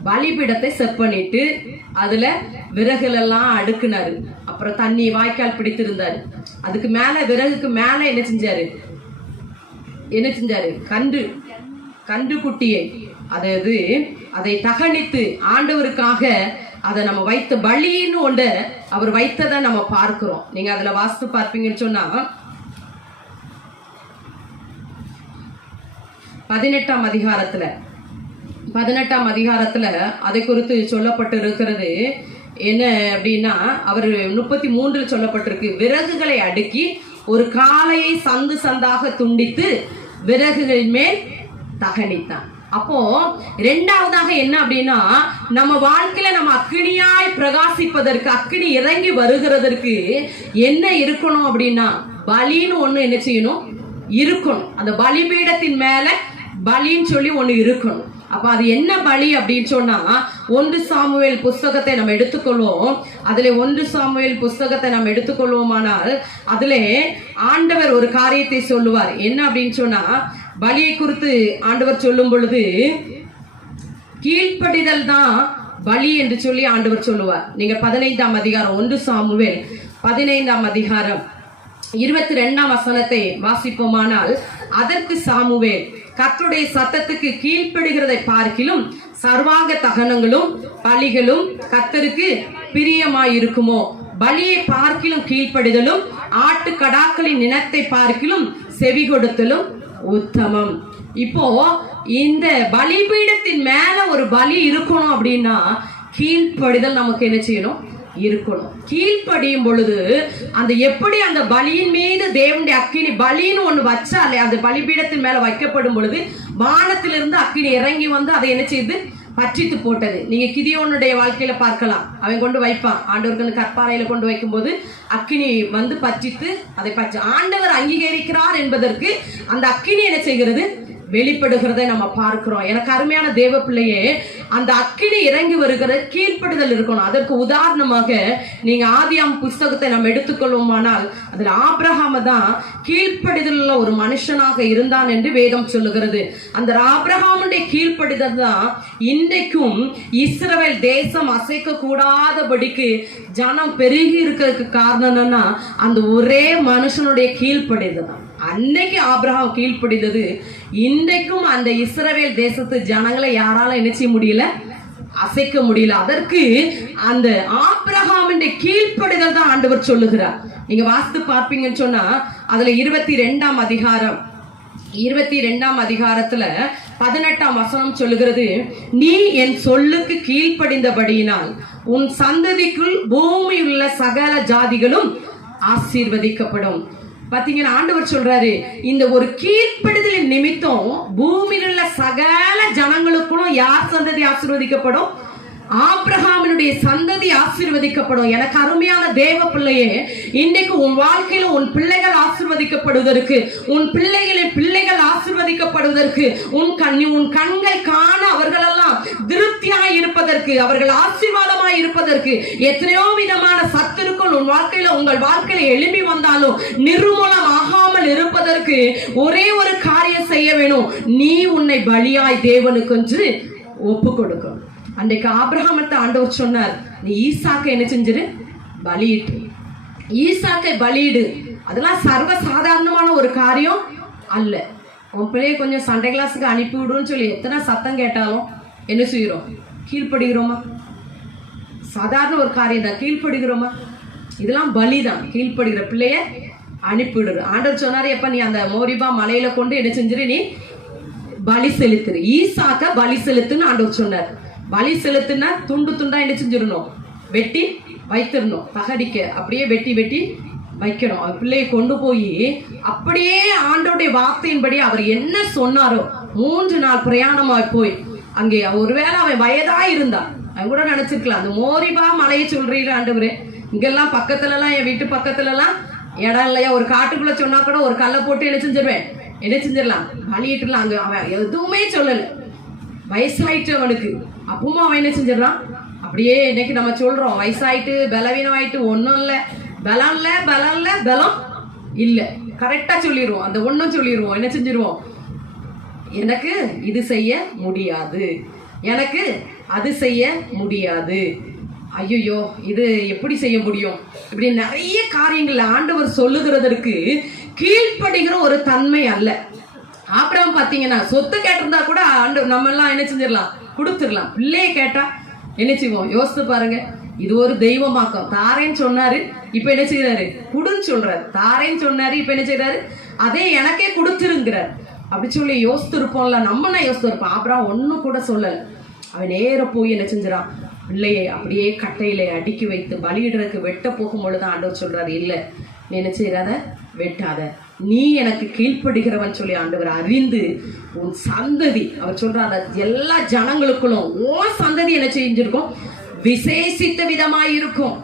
பலிபீடத்தை செப் பண்ணிட்டு அதுல விறகுல எல்லாம் அடுக்குனாரு. அப்புறம் தண்ணி வாய்க்கால் பிடித்திருந்தாரு. அதுக்கு மேல விறகுக்கு மேல என்ன செஞ்சாரு, கன்று குட்டியை, அதாவது அதை தகனித்து ஆண்டவருக்காக அதை நம்ம வைத்த பலின்னு ஒன்று அவர் வைத்ததை நம்ம பார்க்கிறோம். நீங்க அதுல வாஸ்து பார்ப்பீங்கன்னு சொன்னா 18ஆம் அதிகாரத்துல அதை குறித்து சொல்லப்பட்டு இருக்கிறது என்ன அப்படின்னா, அவர் 33 சொல்லப்பட்டிருக்கு, விறகுகளை அடுக்கி ஒரு காளையை சந்து சந்தாக துண்டித்து விறகுகள் மேல் தகனித்தான். அப்போ இரண்டாவதாக என்ன அப்படின்னா, நம்ம வாழ்க்கையில நம்ம அக்கினியாய் பிரகாசிப்பதற்கு, அக்கினி இறங்கி வருகிறதற்கு என்ன இருக்கணும் அப்படின்னா, பலின்னு ஒண்ணு என்ன செய்யணும், இருக்கணும். அந்த பலிபீடத்தின் மேல பலின்னு சொல்லி ஒண்ணு இருக்கணும். அப்ப அது என்ன பலி அப்படின்னு சொன்னா, 1 சாமுவேல் புஸ்தகத்தை நம்ம எடுத்துக்கொள்வோம். அதுல 1 சாமுவேல் புஸ்தகத்தை நம்ம எடுத்துக்கொள்வோமானால் அதுல ஆண்டவர் ஒரு காரியத்தை சொல்லுவார். என்ன அப்படின்னு சொன்னா, பலியை குறித்து ஆண்டவர் சொல்லும் பொழுது கீழ்ப்படிதல் தான் பலி என்று சொல்லி ஆண்டவர் சொல்லுவார். நீங்க 15ஆம் அதிகாரம் 1 சாமுவேல் 15ஆம் அதிகாரம் 22ஆம் வசனத்தை வாசிப்போமானால், அதற்கு சாமுவேல், கர்த்தருடைய சத்தத்துக்கு கீழ்ப்படுகிறதை பார்க்கிலும் சர்வாங்க தகனங்களும் பலிகளும் கர்த்தருக்கு பிரியமாயிருக்குமோ, பலியை பார்க்கிலும் கீழ்ப்படிதலும் ஆட்டு கடாக்களின் நினத்தை பார்க்கிலும் செவி கொடுத்தலும் உத்தமம். இப்போ இந்த பலிபீடத்தின் மேல ஒரு பலி இருக்கணும் அப்படின்னா கீழ்ப்படிதல் நமக்கு என்ன செய்யணும், இருக்கணும். கீழ்ப்படியும் பொழுது அந்த எப்படி அந்த பலியின் மீது தேவனுடைய அக்கினி, பலின்னு ஒண்ணு வச்சாலே அந்த பலிபீடத்தின் மேல வைக்கப்படும் பொழுது வானத்திலிருந்து அக்கினி இறங்கி வந்து அதை என்ன செய்து பற்றித்து போட்டது. நீங்க கிதியோனுடைய வாழ்க்கையில பார்க்கலாம். அவன் கொண்டு வைப்பான், ஆண்டவருக்கு கற்பாறையில கொண்டு வைக்கும் போது அக்கினி வந்து பற்றித்து அதை பற்றி ஆண்டவர் அங்கீகரிக்கிறார் என்பதற்கு அந்த அக்கினி என்ன செய்கிறது, வெளிப்படுகிறதை நம்ம பார்க்கிறோம். எனக்கு அருமையான தேவ பிள்ளையே, அந்த அக்கினி இறங்கி வருகிறது கீழ்ப்படுதல் இருக்கணும். அதற்கு உதாரணமாக நீங்க ஆதியாம் புஸ்தகத்தை நம்ம எடுத்துக்கொள்வோமானால் அதுல ஆபிரகாம் தான் கீழ்ப்படுதல் ஒரு மனுஷனாக இருந்தான் என்று வேதம் சொல்லுகிறது. அந்த ஆபிரகாமுடைய கீழ்ப்படுதல் தான் இன்றைக்கும் இஸ்ரவேல் தேசம் அசைக்க கூடாதபடிக்கு ஜனம் பெருகி இருக்கிறதுக்கு காரணம் என்னன்னா, அந்த ஒரே மனுஷனுடைய கீழ்ப்படுதல் தான். அன்னைக்கு ஆபிரகாம் கீழ்ப்படிந்தது, இன்றைக்கும் அந்த இஸ்ரவேல் தேசத்து ஜனங்களை யாரால என்ன செய்ய முடியல, அசைக்க முடியல. அதற்கு அந்த ஆபிரகாமின் கீழ்ப்படிதல் தான் ஆண்டவர் சொல்லுகிறார். நீங்க வாஸ்து பார்ப்பீங்கன்னு சொன்னா அதுல 22ஆம் அதிகாரத்துல 18ஆம் வசனம் சொல்லுகிறது, நீ என் சொல்லுக்கு கீழ்ப்படிந்தபடியினால் உன் சந்ததிக்குள் பூமியுள்ள சகல ஜாதிகளும் ஆசீர்வதிக்கப்படும். பாத்தீங்கன்னா ஆண்டவர் சொல்றாரு, இந்த ஒரு கீழ்ப்படுதலின் நிமித்தம் பூமியில் உள்ள சகல ஜனங்களுக்கும் யார் சந்ததி ஆசீர்வதிக்கப்படும், ஆபிரகாமினுடைய சந்ததி ஆசீர்வதிக்கப்படும். எனக்கு அருமையான தேவ பிள்ளையே, இன்றைக்கு உன் வாழ்க்கையில உன் பிள்ளைகள் ஆசீர்வதிக்கப்படுவதற்கு, உன் பிள்ளைகளின் பிள்ளைகள் ஆசீர்வதிக்கப்படுவதற்கு, உன் கண்கள் காண அவர்களெல்லாம் திருப்தியாய் இருப்பதற்கு, அவர்கள் ஆசீர்வாதமாய் இருப்பதற்கு, எத்தனையோ விதமான சத்துருக்கள் உன் வாழ்க்கையில உங்கள் வாழ்க்கையில எழுப்பி வந்தாலும் நிர்மூலம் ஆகாமல் இருப்பதற்கு ஒரே ஒரு காரியம் செய்ய வேணும், நீ உன்னை பலியாய் தேவனுக்கு என்று ஒப்பு கொடுக்கணும். அன்றைக்கு ஆபிரகாமத்தை ஆண்டவர் சொன்னார், நீ ஈசாக்கை என்ன செஞ்சிரு, பலியிட்டு, ஈசாக்கை பலியிடு. அதெல்லாம் சர்வ சாதாரணமான ஒரு காரியம் அல்ல. உன் பிள்ளைய கொஞ்சம் சண்டே கிளாஸுக்கு அனுப்பி விடுன்னு சொல்லி எத்தனை சத்தம் கேட்டாலும் என்ன செய்கிறோம், கீழ்ப்படுகிறோமா? சாதாரண ஒரு காரியம் தான், கீழ்ப்படுகிறோமா? இதெல்லாம் பலிதான். கீழ்ப்படுகிற பிள்ளைய அனுப்பிவிடுற ஆண்டவர் சொன்னாரு, எப்ப நீ அந்த மோரிபா மலையில கொண்டு என்ன செஞ்சிரு, நீ பலி செலுத்துரு, ஈசாக்க பலி செலுத்துன்னு ஆண்டவர் சொன்னார். பலி செலுத்துனா துண்டு துண்டா என்ன செஞ்சிடணும், வெட்டி வைத்திடணும், தகடிக்க அப்படியே வெட்டி வெட்டி வைக்கணும். அவர் பிள்ளையை கொண்டு போய் அப்படியே ஆண்டோடைய வார்த்தையின்படி அவர் என்ன சொன்னாரோ 3 நாள் பிரயாணமாய் போய் அங்கே, ஒருவேளை அவன் வயதா இருந்தான், அவன் கூட நினைச்சிருக்கலாம், அந்த மோரிபா மலையை சொல்றீங்க ஆண்டவரே, இங்கெல்லாம் பக்கத்துல எல்லாம் என் வீட்டு பக்கத்துல எல்லாம் இடம் இல்லையா, ஒரு காட்டுக்குள்ள சொன்னா கூட ஒரு கல்லை போட்டு என்ன செஞ்சிடலாம், பலியிட்டுலாம். அங்க அவன் எதுவுமே சொல்லல, வயசாயிட்டு அவனுக்கு. அப்பவும் அவன் என்ன செஞ்சிடறான், அப்படியே இன்னைக்கு நம்ம சொல்றோம் வயசாயிட்டு பலவீனம் ஆயிட்டு, ஒன்னும் இல்ல, பலம் இல்ல, கரெக்டா சொல்லிடுவோம், அந்த ஒன்னும் சொல்லிடுவோம், என்ன செஞ்சிருவோம், எனக்கு இது செய்ய முடியாது, எனக்கு அது செய்ய முடியாது, ஐயோ இது எப்படி செய்ய முடியும், இப்படி நிறைய காரியங்கள் ஆண்டவர் சொல்லுகிறதற்கு கீழ்ப்படுகிற ஒரு தன்மை அல்ல. ஆபிரகாம் பாத்தீங்கன்னா சொத்து கேட்டிருந்தா கூட நம்ம எல்லாம் என்ன செஞ்சிடலாம், கொடுத்துடலாம். பிள்ளைய கேட்டா என்ன செய்வோம், யோசித்து பாருங்க. இது ஒரு தெய்வமாக்கம். தாரேன்னு சொன்னாரு, இப்ப என்ன செய்யறாரு? குடுன்னு சொல்றாரு. தாரேன்னு சொன்னாரு, இப்ப என்ன செய்யறாரு? அதே எனக்கே கொடுத்துருங்கிறார். அப்படி சொல்லி யோசித்திருப்போம்ல, நம்ம என்ன யோசித்திருப்போம்? ஆபிரகாம் ஒன்னும் கூட சொல்லல. அவன் நேர போய் என்ன செஞ்சான்? பிள்ளையை அப்படியே கட்டையில அடுக்கி வைத்து பலியிடறதுக்கு வெட்ட போகும்பொழுது ஆண்டவர் சொல்றாரு, இல்ல நீ என்ன செய்யாத, வெட்டாத, நீ எனக்கு கீழ்ப்படுகிறவன் சொல்லி ஆண்டவர் அறிந்து உன் சந்ததி, அவர் சொல்றாரு எல்லா ஜனங்களுக்குள்ளும் உன் சந்ததி என்ன செஞ்சிருக்கும்? விசேஷித்த விதமாய் இருக்கும்,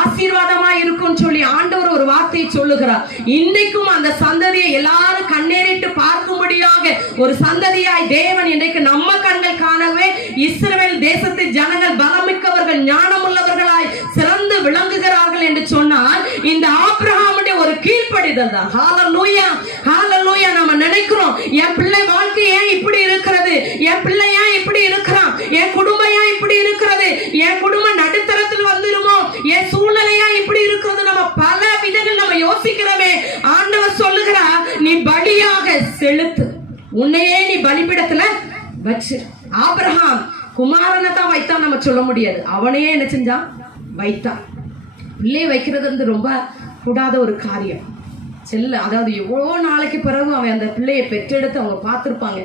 ஆசீர்வாதமாய் இருக்கும் சொல்லி ஆண்டவர் ஒரு வார்த்தையை சொல்லுகிறார். இன்னைக்கும் அந்த சந்ததியை எல்லாரும் கண்ணேறிட்டு பார்க்கும்படியாக ஒரு சந்ததியாய் தேவன் இன்றைக்கு நம்ம கண்கள் காணவே இஸ்ரவேல் தேசத்தின் ஜனங்கள் பலமிக்கவர்கள் ஞானமுள்ளவர்களாய் சிறந்து விளங்குகிறார்கள் என்று சொன்னால் இந்த ஆபிரகாமுடைய ஒரு கீழ்ப்படிதல் தான். ஹல்லேலூயா, ஹல்லேலூயா. நம்ம நினைக்கிறோம் என் பிள்ளை வாழ்க்கை ஏன் இப்படி இருக்கிறது, என் பிள்ளை ஏன் இப்படி இருக்கிறான், என் குடும்பம் ஏன் இப்படி இருக்கிறது, என் குடும்பம் நடுத்தரத்தில் வந்துருமோ, என் சூழ்நிலையா இப்படி இருக்கிறது, நம்ம பல விதங்கள் நம்ம யோசிக்கிறோமே. ஆண்டவர் சொல்லுகிறார், நீ பலியாக செலுத்து, உன்னையே நீ பலிபீடத்துல வச்சு. ஆபிரகாம் குமாரனை தான் வைத்தான் நம்ம சொல்ல முடியாது, அவனையே என்ன செஞ்சான்? வைத்தான். பிள்ளையை வைக்கிறது ரொம்ப கூடாத ஒரு காரியம். அதாவது எவ்வளோ நாளைக்கு பிறகு அவன் அந்த பிள்ளையை பெற்றெடுத்து அவங்க பார்த்துருப்பாங்க,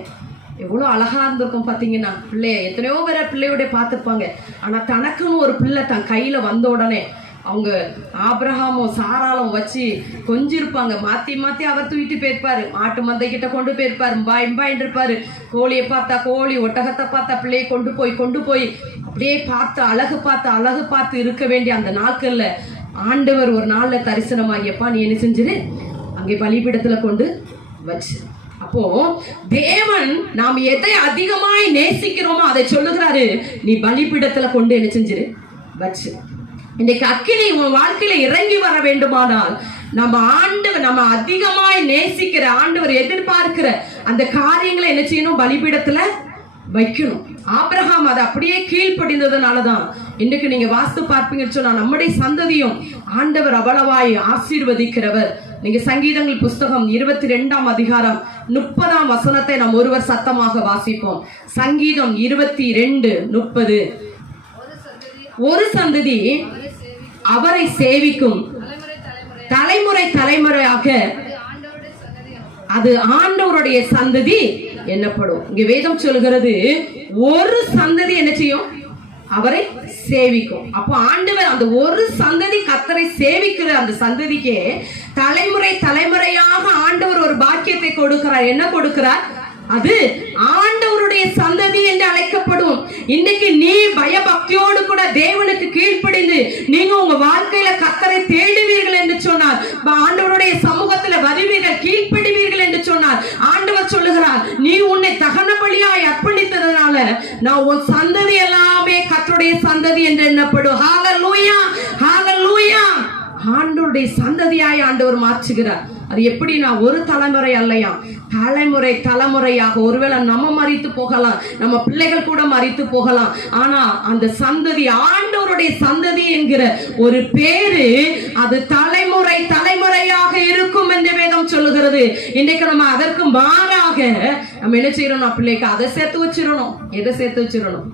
எவ்வளோ அழகா இருந்திருக்கும் பார்த்தீங்கன்னா. பிள்ளைய எத்தனையோ பேரை பிள்ளையோட பார்த்துருப்பாங்க. ஆனால் தனக்குன்னு ஒரு பிள்ளை தன் கையில் வந்த உடனே அவங்க ஆபிரகாமும் சாராலும் வச்சு கொஞ்சிருப்பாங்க. மாற்றி மாற்றி அவர் தூக்கிட்டு போயிருப்பாரு, மாட்டு மந்தை கிட்ட கொண்டு போயிருப்பாரு, இம்பாயின்னு இருப்பாரு. கோழியை பார்த்தா கோழி, ஒட்டகத்தை பார்த்தா பிள்ளையை கொண்டு போய் அப்படியே அழகு பார்த்து இருக்க வேண்டிய அந்த நாட்கள்ல ஆண்டவர் ஒரு நாள்ல தரிசனமாகியப்பா, நீ என்ன செஞ்சிரு, அங்கே பலிபீடத்துல கொண்டு வச்சு. அப்போ தேவன் நாம் எதை அதிகமாய் நேசிக்கிறோமோ அதை சொல்லுகிறாரு, நீ பலிபீடத்துல கொண்டு என்ன செஞ்சிரு, வச்சு. இன்னைக்கு அக்கினி உன் வாழ்க்கையில இறங்கி வர வேண்டுமானால் நம்ம அதிகமாய் நேசிக்கிற ஆண்டவர் எதிர்பார்க்கிற அந்த காரியங்களை என்ன செய்யணும்? பலிபீடத்துல வைக்கணும். ஆபிரகாம் அதை அப்படியே கீழ்ப்படிந்ததுனாலதான் இன்னைக்கு நீங்க வாஸ்து பார்ப்பீங்கன்னு சொன்னா நம்முடைய சந்ததியும் ஆண்டவர் அவ்வளவாய் ஆசீர்வதிக்கிறவர். நீங்க சங்கீதங்கள் புஸ்தகம் 22ஆம் அதிகாரம் 30ஆம் வசனத்தை நாம் ஒருவர் சத்தமாக வாசிப்போம். சங்கீதம் 22:30. ஒரு சந்ததி அவரை சேவிக்கும், தலைமுறை தலைமுறையாக அது ஆண்டவருடைய சந்ததி என்னப்படும். இங்க வேதம் சொல்கிறது, ஒரு சந்ததி என்ன செய்யும்? அவரை சேவிக்கும். அப்போ ஆண்டவர் அந்த ஒரு சந்ததி கர்த்தரை சேவிக்கிற அந்த சந்ததிக்கு தலைமுறை தலைமுறையாக ஆண்டவர் ஒரு பாக்கியத்தை கொடுக்கிறார். என்ன கொடுக்கிறார்? அது ஆண்டவருடைய சந்ததி என்று அழைக்கப்படும். இன்னைக்கு நீ பயபக்தியோடு கூட தேவனுக்கு கீழ்ப்படிந்து நீங்க உங்க வாழ்க்கையில கர்த்தரை தேடுவீர்கள் என்று சொன்னார், ஆண்டவருடைய சமூகத்துல வருவீர்கள், கீழ்ப்படிவீர்கள் என்று சொன்னார். ஆண்டவர் சொல்லுகிறார், நீ உன்னை தகன பலியாய் அர்ப்பணித்ததனால நான் உன் சந்ததி எல்லாமே கர்த்தருடைய சந்ததி என்று எண்ணப்படும். ஹல்லேலூயா, ஹல்லேலூயா. ஆண்டவருடைய சந்ததியாய் ஆண்டவர் மாற்றுகிறார். அது எப்படின்னா ஒரு தலைமுறை அல்லையா, தலைமுறை தலைமுறையாக. ஒருவேளை நம்ம மரித்து போகலாம், நம்ம பிள்ளைகள் கூட மரித்து போகலாம், ஆனா அந்த சந்ததி ஆண்டவருடைய சந்ததி என்கிற ஒரு பேரு அது தலைமுறை தலைமுறையாக இருக்கும் என்று வேதம் சொல்லுகிறது. இன்றைக்கு நம்ம அதற்கு மாறாக நம்ம என்ன செய்யறோம்? பிள்ளைக்கு அதை சேர்த்து வச்சிடணும். எதை சேர்த்து வச்சிடணும்?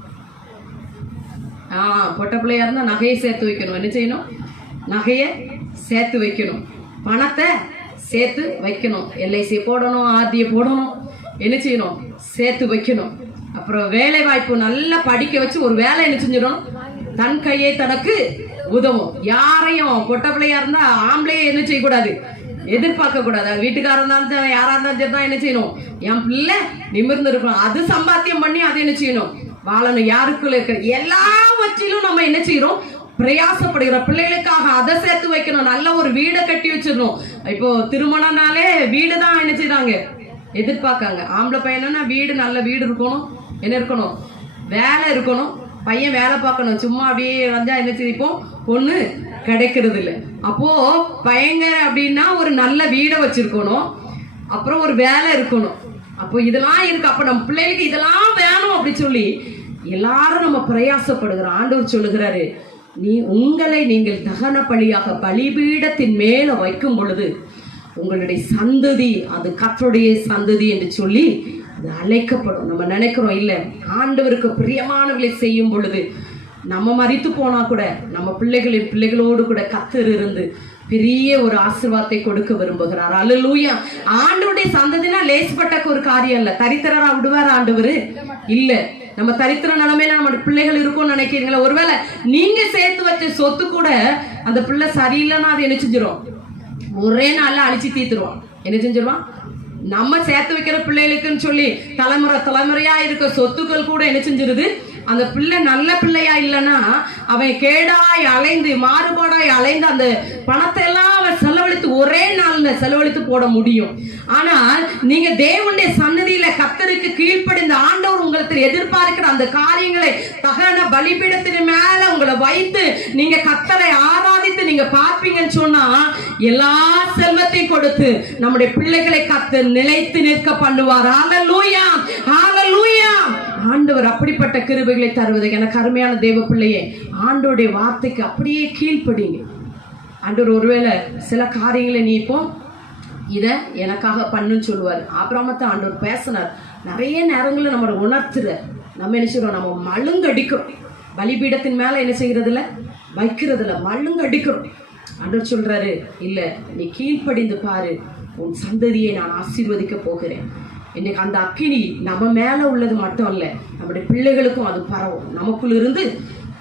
பொட்ட பிள்ளையா இருந்தா நகையை சேர்த்து வைக்கணும். என்ன செய்யணும்? நகையை சேர்த்து வைக்கணும், பணத்தை சேர்த்து வைக்கணும், எல்ஐசி போடணும், ஆர்டியை போடணும், என்ன செய்யணும்? சேர்த்து வைக்கணும். அப்புறம் வேலை வாய்ப்பு நல்லா படிக்க வச்சு ஒரு வேலை என்ன செஞ்சிடணும்? தன் கையை தனக்கு உதவும். யாரையும் பொட்ட பிள்ளையா இருந்தா ஆம்பளையே என்ன செய்யக்கூடாது? எதிர்பார்க்க கூடாது. வீட்டுக்காரர் இருந்தாலும் யாரா இருந்தாலும் சரிதான் என்ன செய்யணும்? என் பிள்ளை நிமிர்ந்து இருக்கணும், அது சம்பாத்தியம் பண்ணி அதை என்ன செய்யணும்? வாழணும். யாருக்குள்ள இருக்கிற எல்லாவற்றிலும் நம்ம என்ன செய்யறோம்? பிரயாசப்படுகிற பிள்ளைகளுக்காக அதை சேர்த்து வைக்கணும். நல்ல ஒரு வீடை கட்டி வச்சிடணும். இப்போ திருமணம்னாலே வீடு தான் என்ன செய்யறாங்க? எதிர்பார்க்காங்க. ஆம்பளை பையனா வீடு, நல்ல வீடு இருக்கணும், என்ன இருக்கணும்? வேலை இருக்கணும், பையன் வேலை பார்க்கணும். சும்மா அப்படியே வந்தா என்ன செய்வோம்? பொண்ணு கிடைக்கிறது இல்லை. அப்போ பையங்க அப்படின்னா ஒரு நல்ல வீடை வச்சிருக்கணும், அப்புறம் ஒரு வேலை இருக்கணும். அப்போ இதெல்லாம் இருக்கு. அப்ப நம்ம பிள்ளைகளுக்கு இதெல்லாம் வேணும் அப்படி சொல்லி எல்லாரும் நம்ம பிரயாசப்படுகிறோம். ஆண்டவர் சொல்லுகிறாரு, உங்களை நீங்கள் தகன பலியாக பலிபீடத்தின் மேல வைக்கும் பொழுது உங்களுடைய சந்ததி அது கர்த்தருடைய சந்ததி என்று சொல்லி அது அழைக்கப்படும். நம்ம நினைக்கிறோம் இல்ல, ஆண்டவருக்கு பிரியமானவர்களை செய்யும் பொழுது நம்ம மரித்து போனா கூட நம்ம பிள்ளைகளோடு கூட கர்த்தர் இருந்து பெரிய ஒரு ஆசீர்வாதத்தை கொடுக்க விரும்புகிறார். அல்லேலூயா. ஆண்டவருடைய சந்ததினா லேசுப்பட்ட ஒரு காரியம் இல்ல. தரித்திரரா விடுவார் ஆண்டவர் இல்ல. நம்ம தரித்திர நிலைமையில நம்ம பிள்ளைகள் இருக்கும்னு நினைக்கிறீங்களா? ஒருவேளை நீங்க சேர்த்து வச்ச சொத்து கூட அந்த பிள்ளை சரியில்லைன்னா அது என்ன செஞ்சிடும்? ஒரே நாள்ல அழிச்சு தீத்துருவான். என்ன செஞ்சிருவான்? நம்ம சேர்த்து வைக்கிற பிள்ளைகளுக்குன்னு சொல்லி தலைமுறையா இருக்க சொத்துக்கள் கூட என்ன செஞ்சிருது? அந்த பிள்ளை நல்ல பிள்ளையா இல்லைன்னா அவன் கேடாய் அலைந்து மாறுபாடாய் அலைந்து அந்த பணத்தை எல்லாம் அவன் செலவழித்து ஒரே நாள்ல செலவழித்து போட முடியும். ஆனால் நீங்க தேவனுடைய சன்னதியில கர்த்தருக்கு கீழ்ப்படிந்த ஆண்டவர் உங்களுக்கு எதிர்பார்க்கிற அந்த காரியங்களை தகன பலிபீடத்தின் மேல உங்களை வைத்து நீங்க கர்த்தரை ஆராதித்து நீங்க பார்ப்பீங்கன்னு சொன்னா எல்லா செல்வத்தையும் கொடுத்து நம்முடைய பிள்ளைகளை கர்த்தர் நிலைத்து நிற்க பண்ணுவார். ஹல்லேலூயா, ஹல்லேலூயா. ஆண்டவர் அப்படிப்பட்ட கிருபைகளை தருவது. எனக்கு அருமையான தேவ பிள்ளையே, ஆண்டவருடைய வார்த்தைக்கு அப்படியே கீழ்ப்படிங்க. ஆண்டவர் ஒருவேளை சில காரியங்களை நீ இப்போ இத எனக்காக பண்ணுன்னு சொல்லுவார். ஆபிரகாமத்தை ஆண்டவர் பேசினார். நிறைய நேரங்களில் நம்ம உணர்த்துற நம்ம என்ன செய்யறோம்? நம்ம மழுங்கடிக்கிறோம். பலிபீடத்தின் மேல என்ன செய்யறதுல வைக்கிறதுல மழுங்கடிக்கிறோம். ஆண்டவர் சொல்றாரு, இல்ல நீ கீழ்ப்படிந்து பாரு, உன் சந்ததியை நான் ஆசீர்வதிக்க போகிறேன். இன்னைக்கு அந்த அக்கினி நம்ம மேல உள்ளது மட்டும் இல்ல, நம்முடைய பிள்ளைகளுக்கும் அது பரவும். நமக்குள்ள இருந்து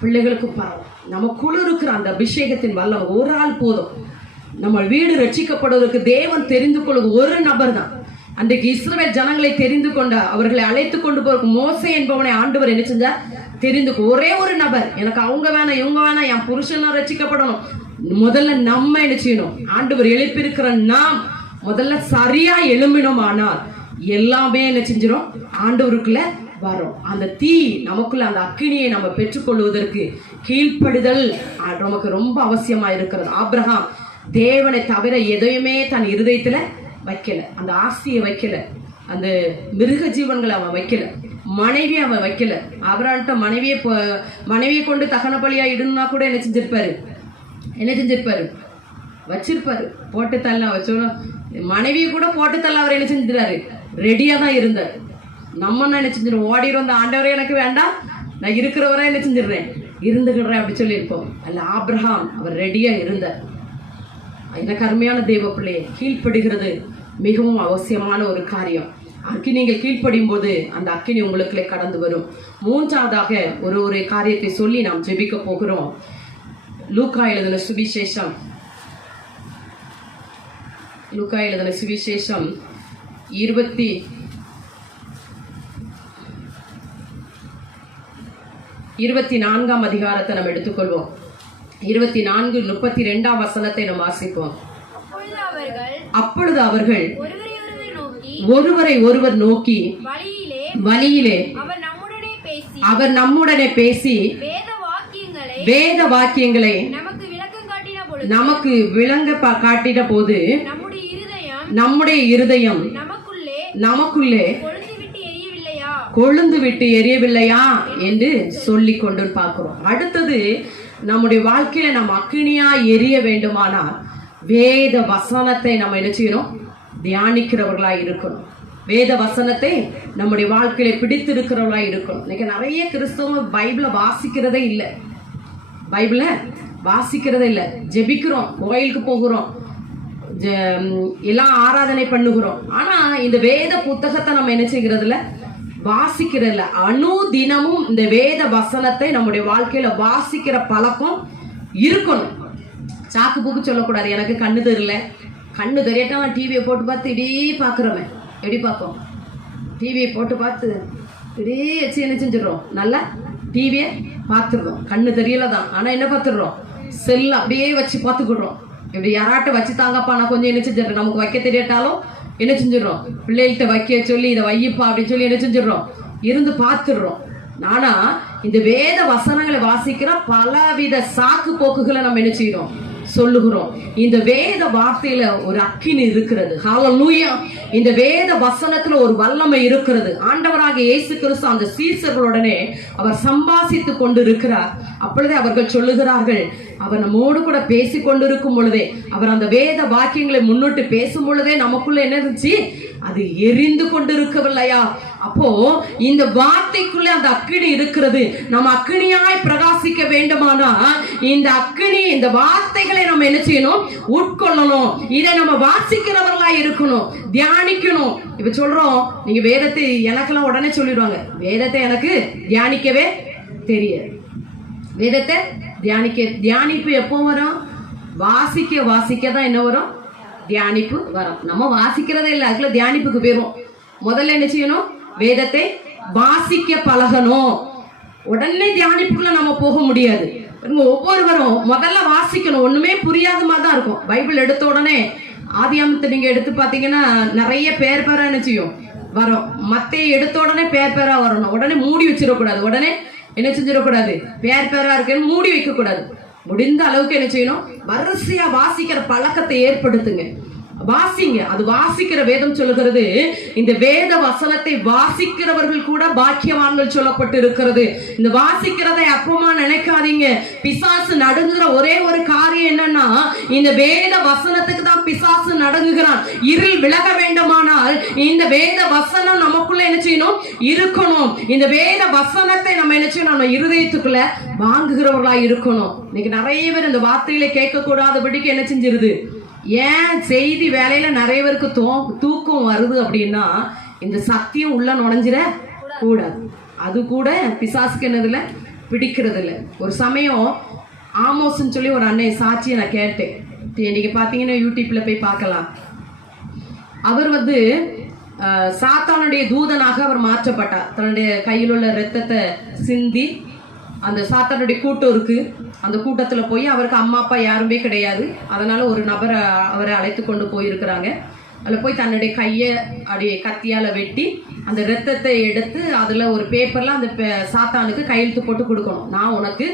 பிள்ளைகளுக்கும் பரவும். நமக்குள்ள இருக்கிற அந்த அபிஷேகத்தின் வல்லம் ஒரு ஆள் போதும். நம்ம வீடு ரட்சிக்கப்படுவதற்கு தேவன் தெரிந்து கொள்வது ஒரு நபர் தான். அன்றைக்கு இஸ்ரவேல் ஜனங்களை தெரிந்து கொண்ட அவர்களை அழைத்து கொண்டு போறதுக்கு மோசே என்பவனை ஆண்டவர் என்ன செஞ்சார்? தெரிந்து ஒரே ஒரு நபர். எனக்கு அவங்க வேணாம் இவங்க வேணாம், என் புருஷனும் ரட்சிக்கப்படணும். முதல்ல நம்ம என்ன செய்யணும்? ஆண்டவர் எழுப்பியிருக்கிற நாம் முதல்ல சரியா எழும்பினோம். ஆனால் எல்லாமே என்ன செஞ்சிடும்? ஆண்டவருக்குள்ள வரும். அந்த தீ நமக்குள்ள அந்த அக்கினியை நம்ம பெற்றுக்கொள்வதற்கு கீழ்ப்படிதல் நமக்கு ரொம்ப அவசியமா இருக்கிறது. ஆபிரகாம் தேவனை தவிர எதையுமே தன் இருதயத்துல வைக்கல. அந்த ஆசையை வைக்கல. அந்த மிருக ஜீவன்களை அவன் வைக்கல. மனைவி அவன் வைக்கல. ஆபிரகாம்கிட்ட மனைவியை கொண்டு தகன பலியா இடுனா கூட என்ன செஞ்சிருப்பாரு? வச்சிருப்பாரு. போட்டு தள்ள வச்சோம். மனைவியை கூட போட்டு தள்ள அவர் என்ன செஞ்சிருக்காரு? ரெடியா தான் இருந்தார். நம்ம என்ன செஞ்சிடும்? ஓடிடும். அந்த ஆண்டவரே எனக்கு வேண்டாம், நான் இருக்கிறவரை என்ன செஞ்சிடுறேன், இருந்துக்கிறேன் அப்படி சொல்லியிருப்போம். அல்ல, ஆபிரகாம் அவர் ரெடியா இருந்தார். எனக்கு அருமையான தேவ பிள்ளையை, கீழ்ப்படுகிறது மிகவும் அவசியமான ஒரு காரியம். நீங்கள் கீழ்ப்படியும் போது அந்த அக்கினி உங்களுக்குள்ளே கடந்து வரும். மூன்றாவதாக ஒரு காரியத்தை சொல்லி நாம் ஜெபிக்க போகிறோம். லூக்கா எழுதின சுவிசேஷம் 24 அதிகாரத்தை நம்ம எடுத்துக்கொள்வோம். 24:32 வசனத்தை நாம் வாசிப்போம். அப்பொழுது அவர்கள் ஒருவரை ஒருவர் நோக்கி வழியிலே அவர் நம்முடனே பேசி வேத வாக்கியங்களை நமக்கு விளங்க காட்டின போது நம்முடைய இருதயம் நமக்குள்ளே கொழுந்து விட்டு எரியவில்லையா என்று சொல்லி கொண்டு பார்க்கிறோம். அடுத்தது, நம்முடைய வாழ்க்கையில நம்ம அக்கினியா எரிய வேண்டுமானால் வேத வசனத்தை நம்ம என்ன செய்யணும்? தியானிக்கிறவர்களா இருக்கணும். வேத வசனத்தை நம்முடைய வாழ்க்கையில பிடித்திருக்கிறவர்களா இருக்கணும். இன்னைக்கு நிறைய கிறிஸ்தவ பைபிளை வாசிக்கிறதே இல்லை. ஜெபிக்கிறோம், கோயிலுக்கு போகிறோம், எல்லாம் ஆராதனை பண்ணுகிறோம். ஆனா இந்த வேத புத்தகத்தை நம்ம என்ன செய்கிறதுல வாசிக்கிறதில்ல. அனுதினமும் இந்த வேத வசனத்தை நம்முடைய வாழ்க்கையில வாசிக்கிற பழக்கம் இருக்கணும். சாக்கு பூக்கு சொல்லக்கூடாது. எனக்கு கண்ணு தெரியல, கண்ணு தெரியட்டா டிவியை போட்டு பார்த்து இப்படி பாக்குறவன் எப்படி பார்ப்போம்? டிவியை போட்டு பார்த்து இப்படி வச்சு என்ன செஞ்சிடறோம்? நல்லா டிவியை பார்த்துடுறோம். கண்ணு தெரியலதான், ஆனா என்ன பார்த்துடுறோம்? செல் அப்படியே வச்சு பார்த்துக்கிடுறோம். இப்படி யாராட்ட வச்சு தாங்கப்பா, நான் கொஞ்சம் என்ன செஞ்சிடறோம்? நமக்கு வைக்க தெரியட்டாலும் என்ன செஞ்சிடறோம்? பிள்ளைகிட்ட வைக்க சொல்லி இதை வையப்பா அப்படின்னு சொல்லி என்ன செஞ்சிடறோம்? இருந்து பார்த்துடுறோம். ஆனா இந்த வேத வசனங்களை வாசிக்கிற பலவித சாக்கு போக்குகளை நம்ம என்ன செய்யறோம்? சொல்லுகிறோம். இந்த வேத வார்த்தையில ஒரு அக்கினி இருக்கிறது. ஹல்லேலூயா. இந்த வேத வசனத்துல ஒரு வல்லமை இருக்கிறது. ஆண்டவராக இயேசு கிறிஸ்து அந்த சீசர்களுடனே அவர் சம்பாசித்து கொண்டு இருக்கிறார். அப்பொழுதே அவர்கள் சொல்லுகிறார்கள், அவர் நம்மோடு கூட பேசி கொண்டிருக்கும் பொழுதே, அவர் அந்த வேத வாக்கியங்களை முன்னிட்டு பேசும் பொழுதே நமக்குள்ள என்ன இருந்துச்சு? அது எரிந்து கொண்டு இருக்கவில்லையா? அப்போ இந்த வார்த்தைக்குள்ள அந்த அக்கினி இருக்கிறது. நம்ம அக்கினியாய் பிரகாசிக்க வேண்டுமானா இந்த அக்கினி, இந்த வார்த்தைகளை நம்ம என்ன செய்யணும்? உட்கொள்ளணும். இதை நம்ம வாசிக்கிறவர்களா இருக்கணும், தியானிக்கணும். இப்ப சொல்றோம், நீங்க வேதத்தை எனக்கெல்லாம் உடனே சொல்லிடுவாங்க, வேதத்தை எனக்கு தியானிக்கவே தெரியாது. வேதத்தை தியானிப்பு எப்போ வரும்? வாசிக்க தான் என்ன வரும்? தியானிப்பு வரும். நம்ம வாசிக்கிறதே இல்லை, அதுக்குள்ள தியானிப்புக்கு போயிரும். முதல்ல என்ன செய்யணும்? வேதத்தை வாசிக்க பழகணும். உடனே தியானிப்புக்குள்ள நம்ம போக முடியாது. ஒவ்வொருவரும் முதல்ல வாசிக்கணும். ஒண்ணுமே புரியாத மாதிரி தான் இருக்கும். பைபிள் எடுத்த உடனே ஆதியாகமத்தை நீங்க எடுத்து பாத்தீங்கன்னா நிறைய பேர் என்ன செய்யும்? வரும். மத்தேயு எடுத்த உடனே பேரா வரணும். உடனே மூடி வச்சிடக்கூடாது. உடனே என்ன செஞ்சிடக்கூடாது? பேரா இருக்குன்னு மூடி வைக்க கூடாது. முடிந்த அளவுக்கு என்ன செய்யணும்? வரிசையா வாசிக்கிற பழக்கத்தை ஏற்படுத்துங்க. வாசிங்க. அது வாசிக்கிற வேதம் சொல்லுகிறது, இந்த வேத வசனத்தை வாசிக்கிறவர்கள் கூட பாக்கியவான்கள் சொல்லப்பட்டு இருக்கிறது. இந்த வாசிக்கிறதை அப்பமா நினைக்காதீங்க. பிசாசு நடுங்குற ஒரே ஒரு காரியம் என்னன்னா, இந்த வேத வசனத்துக்கு தான் பிசாசு நடுங்குகிறான். இருள் விலக வேண்டுமானால் இந்த வேத வசனம் நமக்குள்ள என்ன செய்யணும்? இருக்கணும். இந்த வேத வசனத்தை நம்ம என்ன செய்யணும்? நம்ம இருதயத்துக்குள்ள வாங்குகிறவர்களா இருக்கணும். இன்னைக்கு நிறைய பேர் இந்த வார்த்தைகளை கேட்க கூடாதபடிக்கு என்ன செஞ்சிருது? ஏன் செய்தி வேலையில நிறைய பேருக்கு தூக்கம் வருது அப்படின்னா, இந்த சத்தியம் உள்ள நுழைஞ்சிட கூடாது. அது கூட பிசாசுக்கு என்னதுல பிடிக்கிறது இல்லை. ஒரு சமயம் ஆமோஸ்ன்னு சொல்லி ஒரு அன்னை சாட்சியை நான் கேட்டேன். இன்னைக்கு பாத்தீங்கன்னா யூடியூப்ல போய் பார்க்கலாம். அவர் சாத்தானுடைய தூதனாக அவர் மாற்றப்பட்டார். தன்னுடைய கையில் உள்ள ரத்தத்தை சிந்தி அந்த சாத்தானுடைய கூட்டம் இருக்கு, அந்த கூட்டத்துல போய் அவருக்கு அம்மா அப்பா யாருமே கிடையாது. அதனால ஒரு நபரை அவரை அழைத்து கொண்டு போயிருக்கிறாங்க. அதில் போய் தன்னுடைய கையை அப்படியே கத்தியால வெட்டி அந்த ரத்தத்தை எடுத்து அதுல ஒரு பேப்பர்ல அந்த சாத்தானுக்கு கையெழுத்து போட்டு கொடுக்கணும், நான் உனக்கு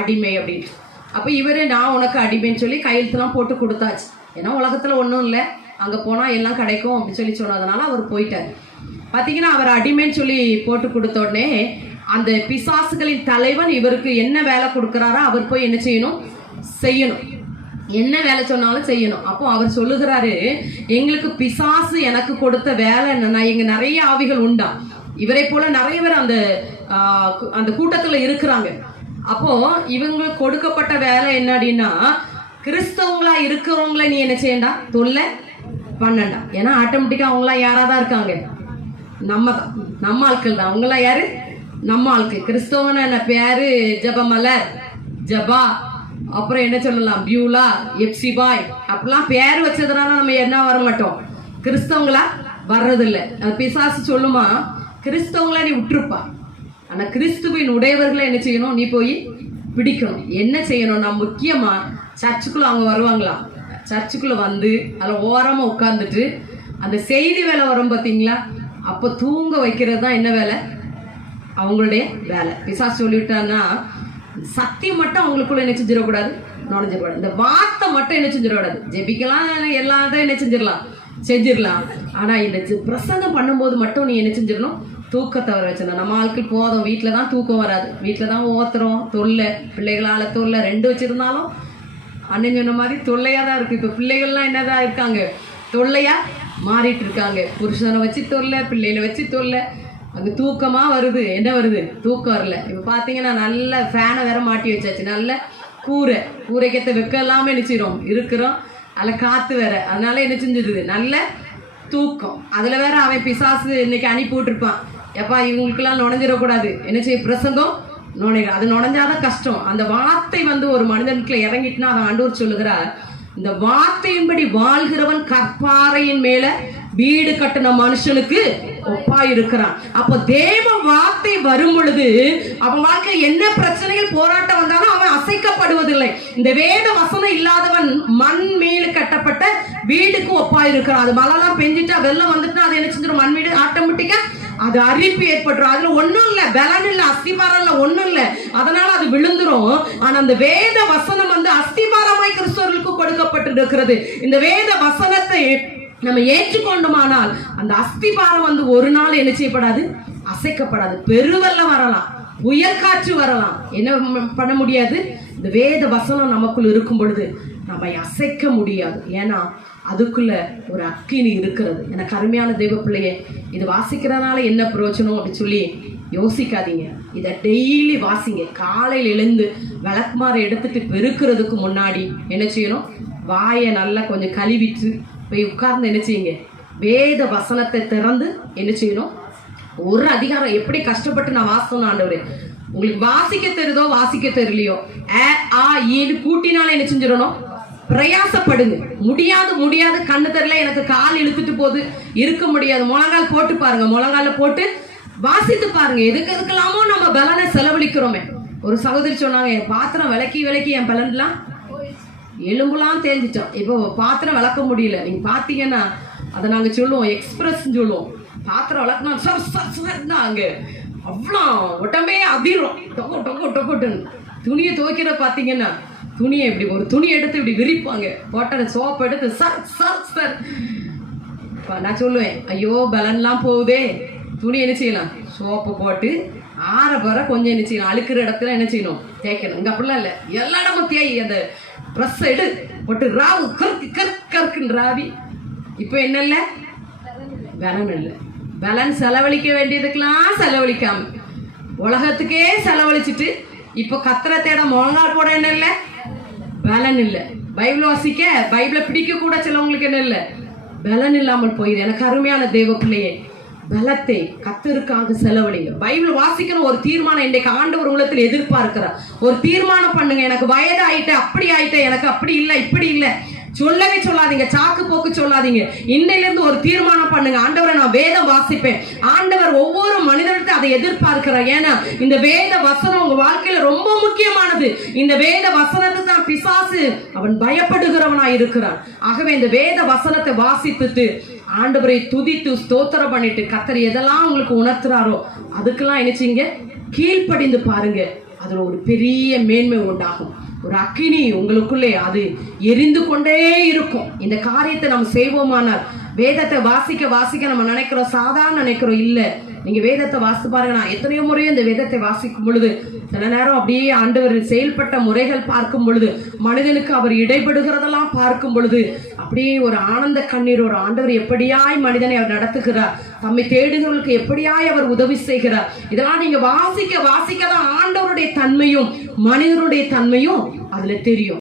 அடிமை அப்படின்னு. அப்ப இவரு நான் உனக்கு அடிமைன்னு சொல்லி கையெழுத்துலாம் போட்டு கொடுத்தாச்சு. ஏன்னா உலகத்துல ஒன்றும் இல்லை, அங்க போனா எல்லாம் கிடைக்கும் அப்படின்னு சொல்லி சொன்னதுனால அவர் போயிட்டார். பாத்தீங்கன்னா அவர் அடிமைன்னு சொல்லி போட்டு கொடுத்த உடனே அந்த பிசாசுகளின் தலைவன் இவருக்கு என்ன வேலை கொடுக்கிறாரோ அவர் போய் என்ன செய்யணும்? செய்யணும். என்ன வேலை சொன்னாலும் செய்யணும். அப்போ அவர் சொல்லுகிறாரு, எங்களுக்கு பிசாசு எனக்கு கொடுத்த வேலை என்னன்னா, இங்க நிறைய ஆவிகள் உண்டா, இவரை போல நிறைய பேர் அந்த கூட்டத்துல இருக்கிறாங்க. அப்போ இவங்களுக்கு கொடுக்கப்பட்ட வேலை என்ன அப்படின்னா, கிறிஸ்தவங்களா இருக்கிறவங்கள நீ என்ன செய்யண்டா? தொல்லை பண்ணண்டா. ஏன்னா ஆட்டோமேட்டிக்கா அவங்களா யாராதான் இருக்காங்க? நம்ம ஆட்கள் தான். அவங்களா யாரு? நம்ம ஆட்கள். கிறிஸ்தவன என்ன பேரு? ஜபமலர், ஜபா, அப்புறம் என்ன சொல்லலாம், பியூலா, எப்சிபாய், அப்படிலாம் பேர் வச்சதுனால நம்ம என்ன வர மாட்டோம்? கிறிஸ்தவங்களா வர்றதில்லை. அது பிசாசு சொல்லுமா, கிறிஸ்தவங்களா நீ விட்டுருப்பா, ஆனா கிறிஸ்துவின் உடையவர்களை என்ன செய்யணும்? நீ போய் பிடிக்கணும். என்ன செய்யணும்? நான் முக்கியமா சர்ச்சுக்குள்ள அவங்க வருவாங்களா, சர்ச்சுக்குள்ள வந்து அதில் ஓரமா உட்கார்ந்துட்டு அந்த செய்தி வேலை வரும் பார்த்தீங்களா, அப்போ தூங்க வைக்கிறது தான் என்ன வேலை? அவங்களுடைய வேலை. பிசாசு சொல்லிவிட்டான்னா சத்தியம் மட்டும் அவங்களுக்குள்ள என்ன செஞ்சிடக்கூடாது? நுழைஞ்சிடக்கூடாது. இந்த வார்த்தை மட்டும் என்ன செஞ்சிடக்கூடாது? ஜெபிக்கலாம், எல்லாத்தையும் என்ன செஞ்சிடலாம். ஆனா இந்த பிரசங்கம் பண்ணும்போது மட்டும் நீ என்ன செஞ்சிடணும்? தூக்கத்தை வர வச்சிடணும். நம்ம ஆட்கள் போதும், வீட்டில் தான் தூக்கம் வராது, வீட்டில் தான் ஓத்துறோம், தொல்லை, பிள்ளைகளால தொல்லை. 2 வச்சிருந்தாலும் அண்ணன் சொன்ன மாதிரி தொல்லையா தான் இருக்கு. இப்போ பிள்ளைகள்லாம் என்னதான் இருக்காங்க? தொல்லையா மாறிட்டு இருக்காங்க. புருஷனை வச்சு தொல்லை, பிள்ளைகளை வச்சு தொல்லை. அங்கே தூக்கமா வருது, என்ன வருது? தூக்கம் வரல. இப்போ பார்த்தீங்கன்னா நல்ல ஃபேனை வேற மாட்டி வச்சாச்சு, நல்ல கூரைக்கத்தை வைக்க எல்லாமே நினைச்சிடும் இருக்கிறோம், அதில் காற்று வேற, அதனால என்ன செஞ்சிருது? நல்ல தூக்கம். அதில் வேற அவன் பிசாசு இன்னைக்கு அனுப்பி விட்டுருப்பான், எப்பா இவங்களுக்கெல்லாம் நுழைஞ்சிடக்கூடாது, என்ன செய்ய பிரசங்கம் நுழைங்க. அது நுழைஞ்சாதான் கஷ்டம். அந்த வார்த்தை ஒரு மனிதனுக்குள்ள இறங்கிட்டுனா அதை ஆண்டவர் சொல்லுகிறார், இந்த வார்த்தையின்படி வாழ்கிறவன் கற்பாறையின் மேல வீடு கட்டின மனுஷனுக்கு ஒப்பா இருக்கிறான். அப்ப தேவ வார்த்தை வரும் பொழுது அவன் வாழ்க்கை என்ன பிரச்சனைகள் போராட்டம் வந்தாலும் அவன் அசைக்கப்படுவதில்லை. இந்த வேத வசனம் இல்லாதவன் மண் மேல கட்டப்பட்ட வீடுக்கு ஒப்பா இருக்கிறான். அது மழைலாம் பெஞ்சிட்டா வெள்ளம் வந்துட்டா அது என்ன செஞ்சிடும்? மண் வீடு ஆட்டோமேட்டிக்கா அது அரிப்பு ஏற்பட்டுரும். அதுல ஒண்ணும் இல்ல, பலன் இல்ல, அஸ்திபாரம் இல்ல, ஒண்ணும் இல்ல, அதனால அது விழுந்துரும். ஆனா அந்த வேத வசனம் அஸ்திபாரமாய் கிறிஸ்தவர்களுக்கு கொடுக்கப்பட்டிருக்கிறது. இந்த வேத வசனத்தை நம்ம ஏற்றுக்கொண்டோமானால் அந்த அஸ்திபாரம் ஒரு நாள் என்ன செய்யப்படாது? அசைக்கப்படாது. பெருவெல்லம் வரலாம், புயல் காற்று வரலாம், என்ன பண்ண முடியாது? இந்த வேத வசனம் நமக்குள் இருக்கும் பொழுது நம்ம அசைக்க முடியாது. ஏன்னா அதுக்குள்ள ஒரு அக்கினி இருக்கிறது. எனக்கு அருமையான தெய்வ பிள்ளையே, இது வாசிக்கிறதுனால என்ன பிரயோஜனம் அப்படின்னு சொல்லி யோசிக்காதீங்க. இதை டெய்லி வாசிங்க. காலையில் எழுந்து விளக்குமாறு எடுத்துட்டு பெருக்கிறதுக்கு முன்னாடி என்ன செய்யணும்? வாயை நல்லா கொஞ்சம் கழுவிட்டு போய் உட்கார்ந்து என்ன செய்யுங்க? வேத வசனத்தை திறந்து என்ன செய்யணும்? ஒரு அதிகாரம் எப்படி கஷ்டப்பட்டு நான் வாசணும் ஆண்டவரே. உங்களுக்கு வாசிக்க தெரியுதோ வாசிக்க தெரியலையோ, ஈன்னு கூட்டினாலும் என்ன செஞ்சிடணும்? பிரயாசப்படுங்க. முடியாது கண்ணு தெரியல, எனக்கு கால் இழுத்துட்டு போகுது, இருக்க முடியாது, முழங்கால் போட்டு பாருங்க. முழங்கால போட்டு வாசித்து பாருங்க. எதுக்கெல்லாமோ நம்ம பலனை செலவழிக்கிறோமே. ஒரு சகோதரி சொன்னாங்க, என் பாத்திரம் விளக்கி என் பலன்லாம் எலும்புலாம் தேஞ்சிட்டோம், இப்போ பாத்திரம் விளக்க முடியல. நீங்க பாத்தீங்கன்னா அதை நாங்க சொல்லுவோம், எக்ஸ்பிரஸ் சொல்லுவோம். பாத்திரம் விளக்குனா அங்க அவ்வளோ உடம்பே அதிரும், டொக்கோட்டுன்னு. துணியை துவைக்கிற பாத்தீங்கன்னா துணியை இப்படி ஒரு துணி எடுத்து இப்படி விரிப்பாங்க, போட்ட சோப்பு எடுத்து சார். நான் சொல்லுவேன், ஐயோ பலன்லாம் போகுதே, துணி என்ன செய்யலாம்? சோப்பு போட்டு ஆற போற கொஞ்சம் என்ன செய்யணும்? அழுக்கிற இடத்துல என்ன செய்யணும்? தேய்க்கணும். இங்க அப்படிலாம் இல்லை, எல்லா இடமும் தேய். அந்த ப்ரெஸ் எடு போட்டு ராவு கற்குன்னு ராவி. இப்போ என்ன இல்லை? பலன் இல்லை. பலன் செலவழிக்க வேண்டியதுக்கெல்லாம் செலவழிக்காம உலகத்துக்கே செலவழிச்சிட்டு இப்போ கத்திர தேட முழங்கால் போட என்ன இல்லை? பலன் இல்லை. பைபிள் வாசிக்க, பைபிளை பிடிக்க கூட சிலவங்களுக்கு என்ன இல்லை? பலன் இல்லாமல் போயிடுது. எனக்கு அருமையான தேவ பிள்ளையே, பலத்தை கத்தருக்காக செலவழிங்க. பைபிள் வாசிக்கணும். ஒரு தீர்மானம் இன்றைக்கு ஆண்டவர் உள்ளத்தில் எதிர்பார்க்கிறார். ஒரு தீர்மானம் பண்ணுங்க. எனக்கு வயது ஆயிட்டேன், அப்படி ஆயிட்டேன், எனக்கு அப்படி இல்லை இப்படி இல்லை சொல்லவே சொல்லாதீங்க. சாக்கு போக்கு சொல்லாதீங்க. இன்னையிலிருந்து ஒரு தீர்மானம் பண்ணுங்க. ஆண்டவரை நான் வேதம் வாசிப்பேன். ஆண்டவர் ஒவ்வொரு மனிதனுக்கும் அதை எதிர்பார்க்கிறார். ஏன்னா இந்த வேத வசனம் உங்க வாழ்க்கையில ரொம்ப முக்கியமானது. இந்த வேத வசனத்துக்கு தான் பிசாசு அவன் பயப்படுகிறவனாய் இருக்கிறான். ஆகவே இந்த வேத வசனத்தை வாசித்துட்டு ஆண்டவரை துதித்து ஸ்தோத்திரம் பண்ணிட்டு கர்த்தர் எதெல்லாம் உங்களுக்கு உணர்த்துறாரோ அதுக்கெல்லாம் நினைச்சீங்க கீழ்ப்படிந்து பாருங்க. அதுல ஒரு பெரிய மேன்மை உண்டாகும். ஒரு அக்கினி உங்களுக்குள்ளே அது எரிந்து கொண்டே இருக்கும். இந்த காரியத்தை நம்ம செய்வோமானால், வேதத்தை வாசிக்க நம்ம நினைக்கிறோம், சாதாரண நினைக்கிறோம். இல்ல, நீங்க வேதத்தை வாசித்து பாருங்க. நான் எத்தனையோ முறையும் இந்த வேதத்தை வாசிக்கும் பொழுது சில நேரம் அப்படியே ஆண்டவர் செயல்பட்ட முறைகள் பார்க்கும் பொழுது, மனிதனுக்கு அவர் இடைபடுகிறதெல்லாம் பார்க்கும் பொழுது அப்படியே ஒரு ஆனந்த கண்ணீர். ஒரு ஆண்டவர் எப்படியாய் மனிதனை அவர் நடத்துகிறார், தம்மை தேடுகிறவர்களுக்கு எப்படியாய் அவர் உதவி செய்கிறார். இதெல்லாம் நீங்க வாசிக்க தான் ஆண்டவருடைய தன்மையும் மனிதனுடைய தன்மையும் அதுல தெரியும்.